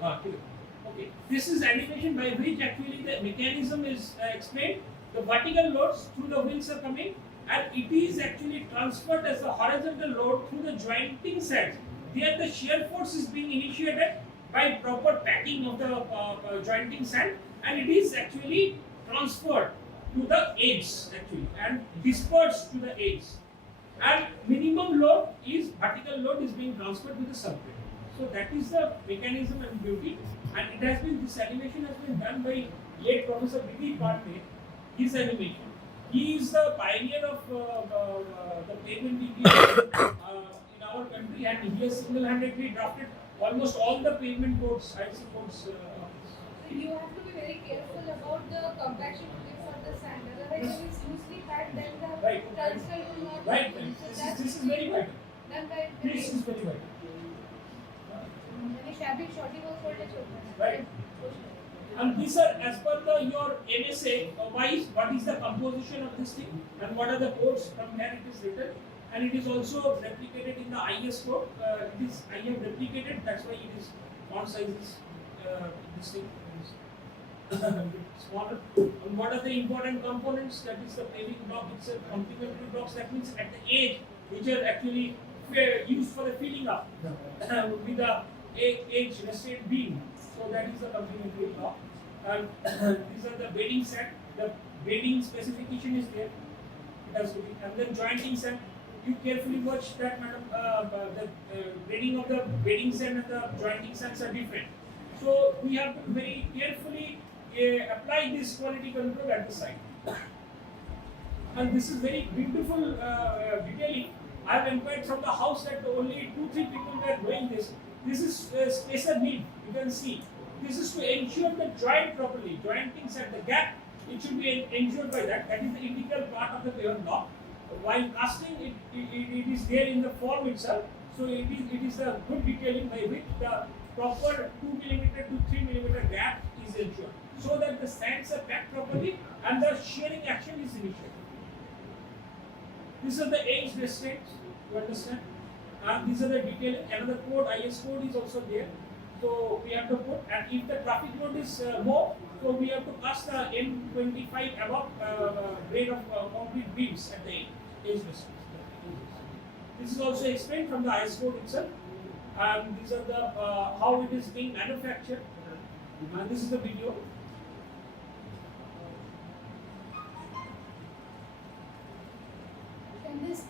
Okay, this is animation by which actually the mechanism is explained. The vertical loads through the wheels are coming, and it is actually transferred as a horizontal load through the jointing sands. Here the shear force is being initiated by proper packing of the jointing sand, and it is actually transferred to the edges actually and dispersed to the edges. And minimum load is vertical load is being transferred to the subgrade. So that is the mechanism and beauty, and it has been, this animation has been done by late Professor B.D. Partner. His animation. He is the pioneer of the pavement engineering in our country, and he has single-handedly drafted almost all the pavement codes, IC codes. So you have to be very careful about the compaction of the sand. Otherwise, if it's loosely packed, then the transfer will not. Right. So This is very vital. Done by This is very vital. fabric shorting of voltage. Right. And these are as per your NSA wise, what is the composition of this thing and what are the codes, from where it is written, and it is also replicated in the IS code. I have replicated, that's why it is font size is this thing is smaller. And what are the important components? That is the paving block itself, complementary blocks, that means at the edge, which are actually used for the filling up with the edge rested beam. So that is the complementary block. And these are the bedding set. The bedding specification is there. It has to be. And then jointing set. You carefully watch that, madam. The bedding of the bedding set and the jointing sets are different. So we have to very carefully apply this quality control at the site. And this is very beautiful detailing. I have inquired from the house that only 2-3 people were doing this. This is spacer need. You can see. This is to ensure the joint properly. Jointings at the gap, it should be ensured by that. That is the integral part of the paver block. While casting, it is there in the form itself. So it is a good detailing by which the proper 2 mm to 3 mm gap is ensured, so that the sands are packed properly and the shearing action is initiated. These are the edge restraints. You understand? And these are the detailing. Another code, IS code, is also there. So we have to put, and if the traffic load is more, so we have to cast the M25 above grade of concrete beams at the edge restraints. This is also explained from the IS code itself. And these are the how it is being manufactured. And this is the video. Can this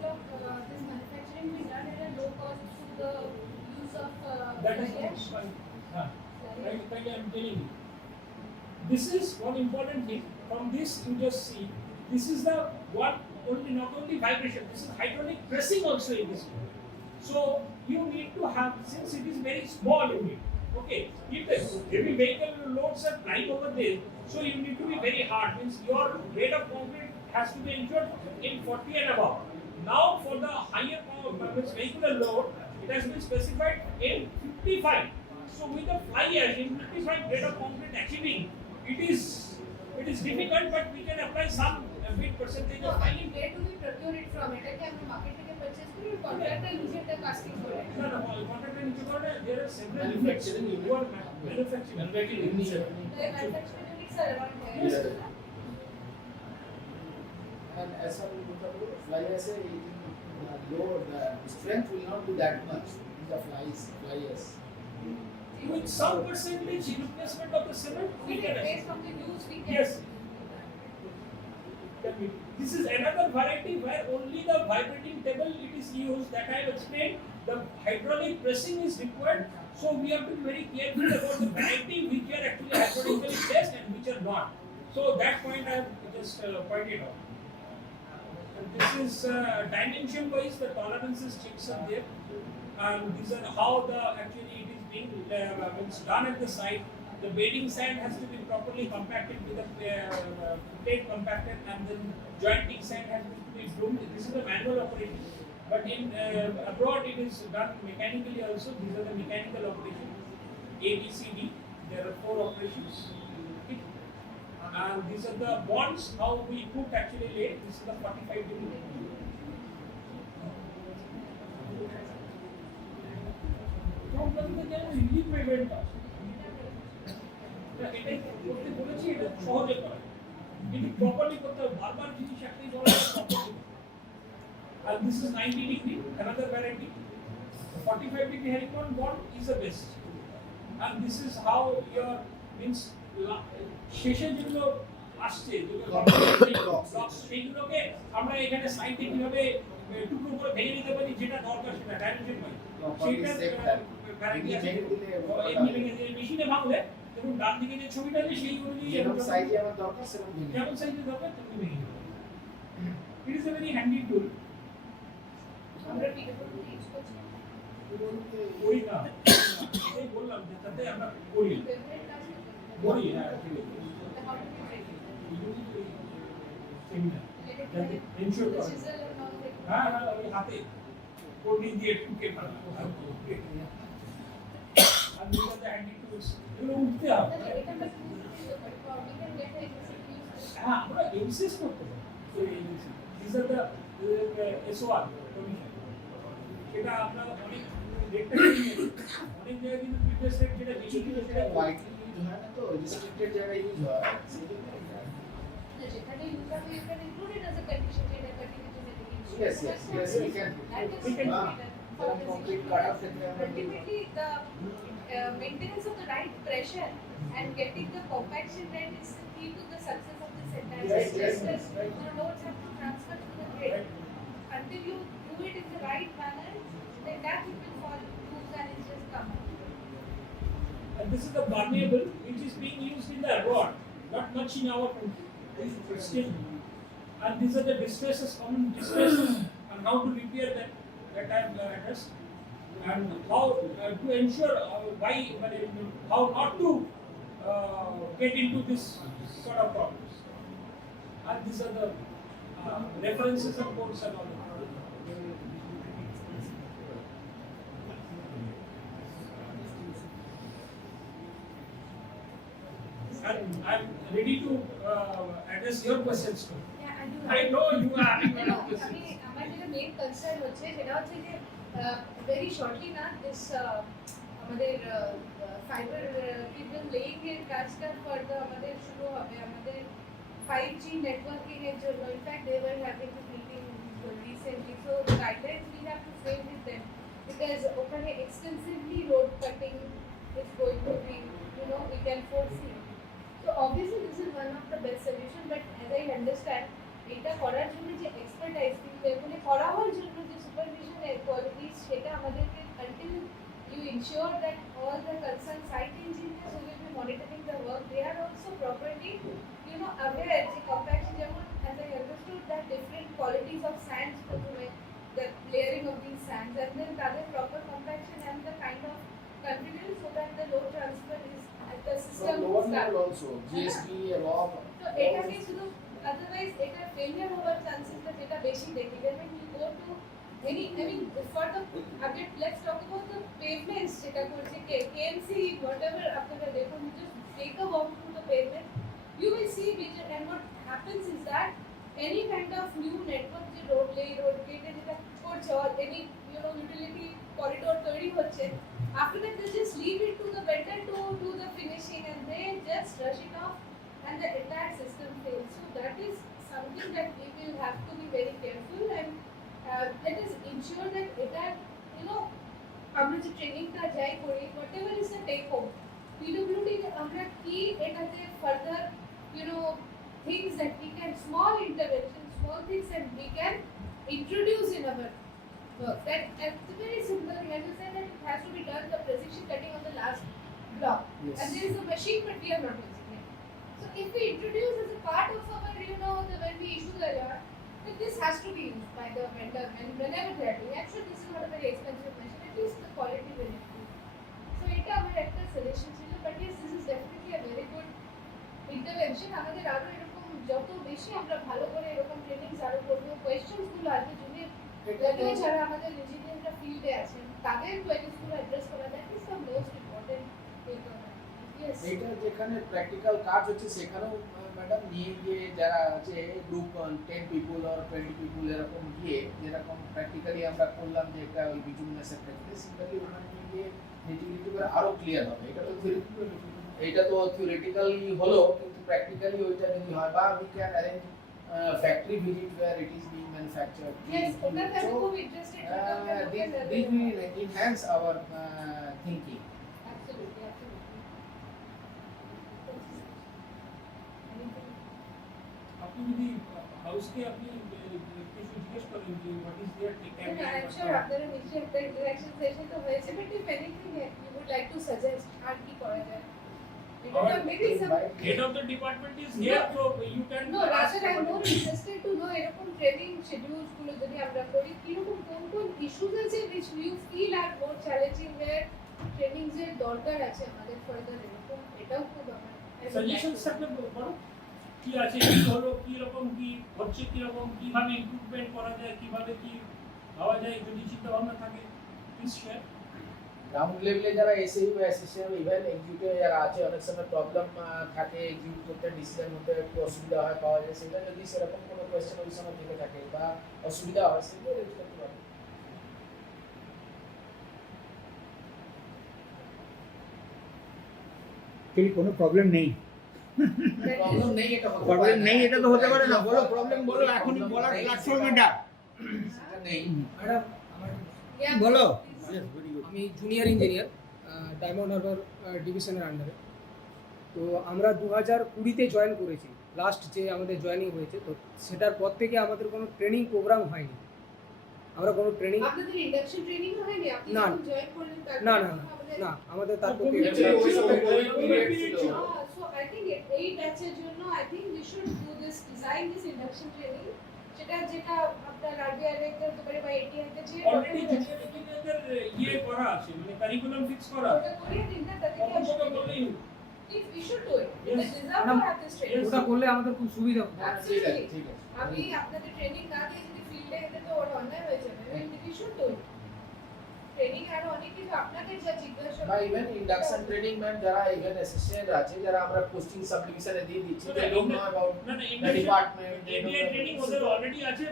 block, this manufacturing be done at a low cost through the use of That is I'm telling you. This is one important thing. From this you just see, this is the one only, not only vibration, this is hydraulic pressing also in this unit. So you need to have, since it is very small unit, okay, if the heavy vehicle loads are lying over there, so you need to be very hard, means your weight of concrete has to be ensured in 40 and above. Now for the higher vehicular load, it has been specified in 55. So with the fly ash in 55 grade of concrete achieving, it is difficult, but we can apply some bit percentage of fly. Where do we procure it from? It can market purchase or contractor use it casting for it? No, contractor use it. There are several manufacturing units. Manufacturing units. The manufacturing units are around here. Yes. And as far as fly ash, the strength will not be that much in the fly ash. With some percentage replacement of the cement, we can based on the use we can. Yes. This is another variety where only the vibrating table it is used, that I have explained. The hydraulic pressing is required, so we have to be very careful about the variety which are actually hydraulically pressed and which are not. So that point I have just pointed out. And this is dimension wise, the tolerances checks are there, and these are how the actually it is being done at the site. The bedding sand has to be properly compacted with a plate compacted, and then jointing sand has to be bloomed. This is a manual operation, but in abroad it is done mechanically also. These are the mechanical operations, A, B, C, D. There are 4 operations. And these are the bonds, how we put actually lay. This is the 45 degree. From the relief payment. এটা করতে বলেছি, এটা সহজে করা কিন্তু properly করতে হবে, বারবার জিনিস একটাই জড়া properly. And this is 90 degree, another variety. 45 degree herringbone bond is the best. And this is how your means শেষে যেগুলো আসছে, যেগুলো সেইগুলোকে আমরা এখানে সাইটে কিভাবে টুকরো করে ভেঙে নিতে পারি, যেটা দরকার সেটা ডাইমেনশন পাই, সেটা ভ্যারাইটি আছে। এমনি ভেঙে মেশিনে ভাঙলে এবং ডান দিকে যে ছবিটা আছে সেই অনুযায়ী যেমন সাইজে আমার দরকার সেরকম ভেঙে যেমন সাইজে দরকার তেমনি ভেঙে দেবে। It is a very handy tool. আমরা পিডব্লিউডি ইউজ করছি করি না, এই বললাম যে তাতে আমরা করি করি হ্যাঁ ঠিক আছে। হ্যাঁ হ্যাঁ ওই হাতে কোডিং দিয়ে টুকে ফেলা আর নিজেদের হ্যান্ডি টুলস এগুলো উঠতে হবে। হ্যাঁ আমরা এক্সেস করতে পারি। This are the SOR commission, সেটা আমরা অনেক দেখতে পাই, অনেক জায়গায় কিন্তু প্রিভিয়াস রেট যেটা বেশি ছিল সেটা ওয়াইডলি ইউজ হয় না, তো রেস্ট্রিক্টেড জায়গায় ইউজ হয় যেখানে ইউজ হবে you can include it as a condition যেটা continuity maintain. Yes, we can. Concrete cut off ultimately the maintenance of the right pressure and getting the compaction right is the key to the success of this entire system. The loads have to transfer to the grid. Until you do it in the right manner, then that it will fall loose and it just come out. And this is the permeable which is being used in the abroad, not much in our country. Still, and these are the distresses, common distresses, and how to repair that I have addressed, and how to ensure how not to get into this sort of problems. And these are the references and quotes and all that. And I'm ready to address your questions too. Yeah, I know you are. আমি আমার যেটা main concern হচ্ছে সেটা হচ্ছে যে very shortly না this আমাদের fibre cable laying এর কাজটা ফর্দা আমাদের শুরু হবে আমাদের 5G নেটওয়ার্কিং এর জন্য। In fact they were having a meeting recently, so the guidelines we have to frame with them because ওখানে extensively road cutting is going to be, we can foresee. So obviously this is one of the best solution, but as I understand এটা করার জন্য যে expertise লেভেলে করা হওয়ার জন্য যে সুপারভিশন এর কোয়ালিটিস সেটা আমাদেরকে until you you ensure that all the concerned site engineers who will be monitoring the work, they are also properly, aware the compaction যেমন as I understood that different qualities of sands the layering of these sands and then the proper compaction and the kind of confidence so that the load transfer is at the system lower level also GSB law so এটাকে শুধু otherwise এটা failure হওয়ার চান্সেসটা যেটা বেশি দেখি when you go to any for the let's talk about the pavements যেটা করছে KMC whatever আপনারা দেখুন just take a walk through the pavement you will see which and what happens is that any kind of new network যে road gate যেটা করছে or any utility corridor তৈরি হচ্ছে after that they just leave it to the vendor to do the finishing and they just rush it off and the entire system fails so that is something that we will have to be very careful and let us ensure that এটা আমরা যে ট্রেনিংটা যাই করি whatever is the take home PWD আমরা কি এটাতে further things that we can small interventions small things that we can introduce in our work that it's very simple as you said that it has to be done the precision cutting on the last block and there is a machine but we are not using it so if we introduce as a part of our when we issue the yard that this has to be used by the vendor and whenever they are doing actually this is not a very expensive machine at least the quality will improve so এটা আমার একটা suggestion ছিল but yes this is definitely a very good intervention আমাদের আরো এরকম যত বেশি আমরা ভালো করে এরকম ট্রেনিংস আরো করব কোয়েশ্চেনস গুলো আসবে যদি যারা আমাদের ইঞ্জিনিয়াররা ফিল্ডে আছেন তাদের কোয়েশ্চেনস গুলো অ্যাড্রেস করা that is the most important এটা যেখানে প্র্যাকটিক্যাল কাজ হচ্ছে সেখানেও ম্যাডাম নিয়ে গিয়ে যারা আছে গ্রুপ 10 পিপল আর 20 পিপল এরকম গিয়ে যেরকম প্র্যাকটিক্যালি আমরা করলাম যে একটা ওই বিটুমিনাসের ক্ষেত্রে সিম্পলি ওখানে নিয়ে গিয়ে নিটিলিটি করে আরো ক্লিয়ার হবে এটা তো থিওরিটিক্যালি হলো কিন্তু প্র্যাকটিক্যালি ওইটা যদি হয় বা we can arrange factory visit where it is being manufactured. Yes, that I'm very interested. This will enhance our thinking. Absolutely. আপনি যদি হাউসকে আপনি কিছু জিজ্ঞেস করেন যে what is their tech I'm sure আপনারা নিশ্চয়ই একটা ইন্টারঅ্যাকশন সেশন তো হয়েছে but if anything you would like to suggest আর কি করা যায় maybe some head of the department is here so you can no rather I'm more interested to know এরকম training schedules গুলো যদি আমরা করি কিরকম কোন ইস্যুস আছে which you feel are more challenging where trainings এর দরকার আছে আমাদের ফার্দার এরকম এটাও খুব আমার সাজেশনস থাকলে বলো কি আছে কি হলো কি রকম কি হচ্ছে কি রকম কিভাবে ইমপ্রুভমেন্ট করা যায় কিভাবে কি ভাবা যায় যদি চিন্তা ভাবনা থাকে প্লিজ শেয়ার গ্রাউন্ড লেভেলে যারা এসএই বা অ্যাসিস্ট্যান্ট ইভেন এক্সিকিউটিভ যারা আছে অনেক সময় প্রবলেম থাকে এক্সিকিউট করতে ডিসিশন মধ্যে একটু অসুবিধা হয় পাওয়া যায় সেটা যদি সেরকম কোনো কোয়েশ্চেন ওই সময় থেকে থাকে বা অসুবিধা হয় সেগুলো রেজ করতে পারে কিন্তু কোনো প্রবলেম নেই প্রবলেম নেই এটা তো হতে পারে না বলো প্রবলেম বলো এখনই বলার প্ল্যাটফর্ম এটা নেই ম্যাডাম বলো আমি জুনিয়র ইঞ্জিনিয়ার ডায়মন্ড হারবার ডিভিশনের আন্ডারে তো আমরা 2020-তে জয়েন করেছি লাস্ট যে আমাদের জয়েনিং হয়েছে তো সেটার পর থেকে আমাদের কোনো ট্রেনিং প্রোগ্রাম হয়নি আমরা কোনো ট্রেনিং আপনাদের ইন্ডাকশন ট্রেনিং হয়নি আপনি না জয়েন করলেন না না না আমাদের তারপর so I think এই ব্যাচের জন্য I think we should do this design this induction training যেটা আপনার আরবিআই এর করতে পারে বা এটিআই তে যে অলরেডি জুনিয়র ইয়ে করা আছে মানে কারিকুলাম ফিক্স করা আছে ওটা করে দিন না তাতে কি অবশ্যই বললেই if we should do it we deserve to have this training ওটা করলে আমাদের খুব সুবিধা হবে absolutely আমি আপনাদের ট্রেনিং না দিয়ে যদি ফিল্ডে যেতে তো ওটা অন্যায় হয়ে যাবে we should do it training আর অনেক কিছু আপনাদের যা জিজ্ঞাসা বা ইভেন ইন্ডাকশন ট্রেনিং ম্যান যারা ইভেন অ্যাসিস্ট্যান্ট আছে যারা আমরা পোস্টিং সাব ডিভিশনে দিয়ে দিচ্ছি they don't know about the department ATI training ওদের অলরেডি আছে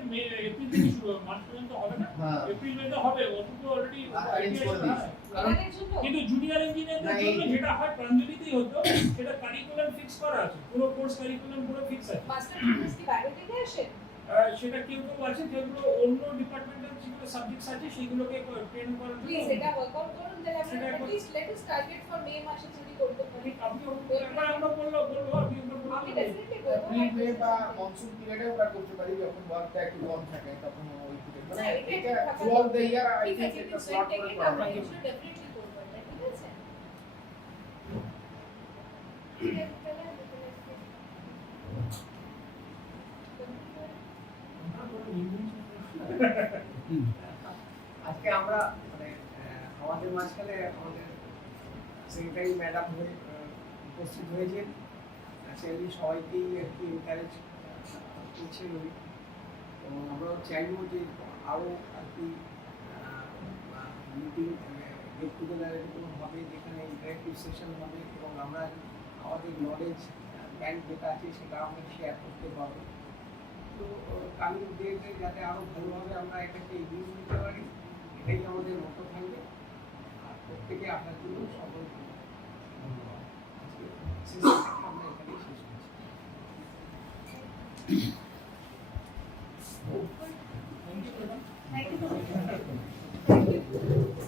এপ্রিল থেকে শুরু হবে মার্চ পর্যন্ত হবে না এপ্রিল মধ্যে হবে ওটুকু অলরেডি অ্যারেঞ্জ করে দিয়েছে কিন্তু জুনিয়র ইঞ্জিনিয়ারদের জন্য যেটা হয় প্রাঞ্জলিতেই হতো সেটা কারিকুলাম ফিক্স করা আছে পুরো কোর্স কারিকুলাম পুরো ফিক্স আছে মাস্টার ফিটনেস কি বাইরে থেকে আসে সেটা কেউ আছে যেগুলো অন্য ডিপার্টমেন্টাল যেগুলো সাবজেক্টস আছে সেগুলোকে ট্রেন করার জন্য প্লিজ এটা ওয়ার্কআউট করুন দেন আমরা at least let us target for May মাসে যদি করতে পারি আপনি আমরা বলবো আমি ডেফিনেটলি করব মে বা মনসুন পিরিয়ডে আমরা করতে পারি যখন ওয়ার্কটা একটু কম থাকে তখন ওই পিরিয়ড মানে এটা throughout the year I think একটা স্লট করে করা আমরা ডেফিনেটলি করব আজকে আমরা মানে আমাদের মাঝখানে আমাদের সেক্রেটারি ম্যাডাম হয়ে উপস্থিত হয়েছেন। অ্যাকচুয়ালি সবাইকেই আর কি এনকারেজ করছেন উনি। তো আমরাও চাইবো যে আরও আর কি মিটিং গেট টুগেদার এরকম হবে যেখানে ইন্টারেক্টিভ সেশন হবে এবং আমরা আমাদের নলেজ ব্যাংক যেটা আছে সেটা আমরা শেয়ার করতে পারবো। তো কামিং ডেটে যাতে আরও ভালোভাবে আমরা এটাকে এগিয়ে নিতে পারি এটাই আমাদের মতো থাকবে। আর প্রত্যেকে আপনার জন্য সকল ধন্যবাদ। আজকে আমরা এখানেই শেষ করছি।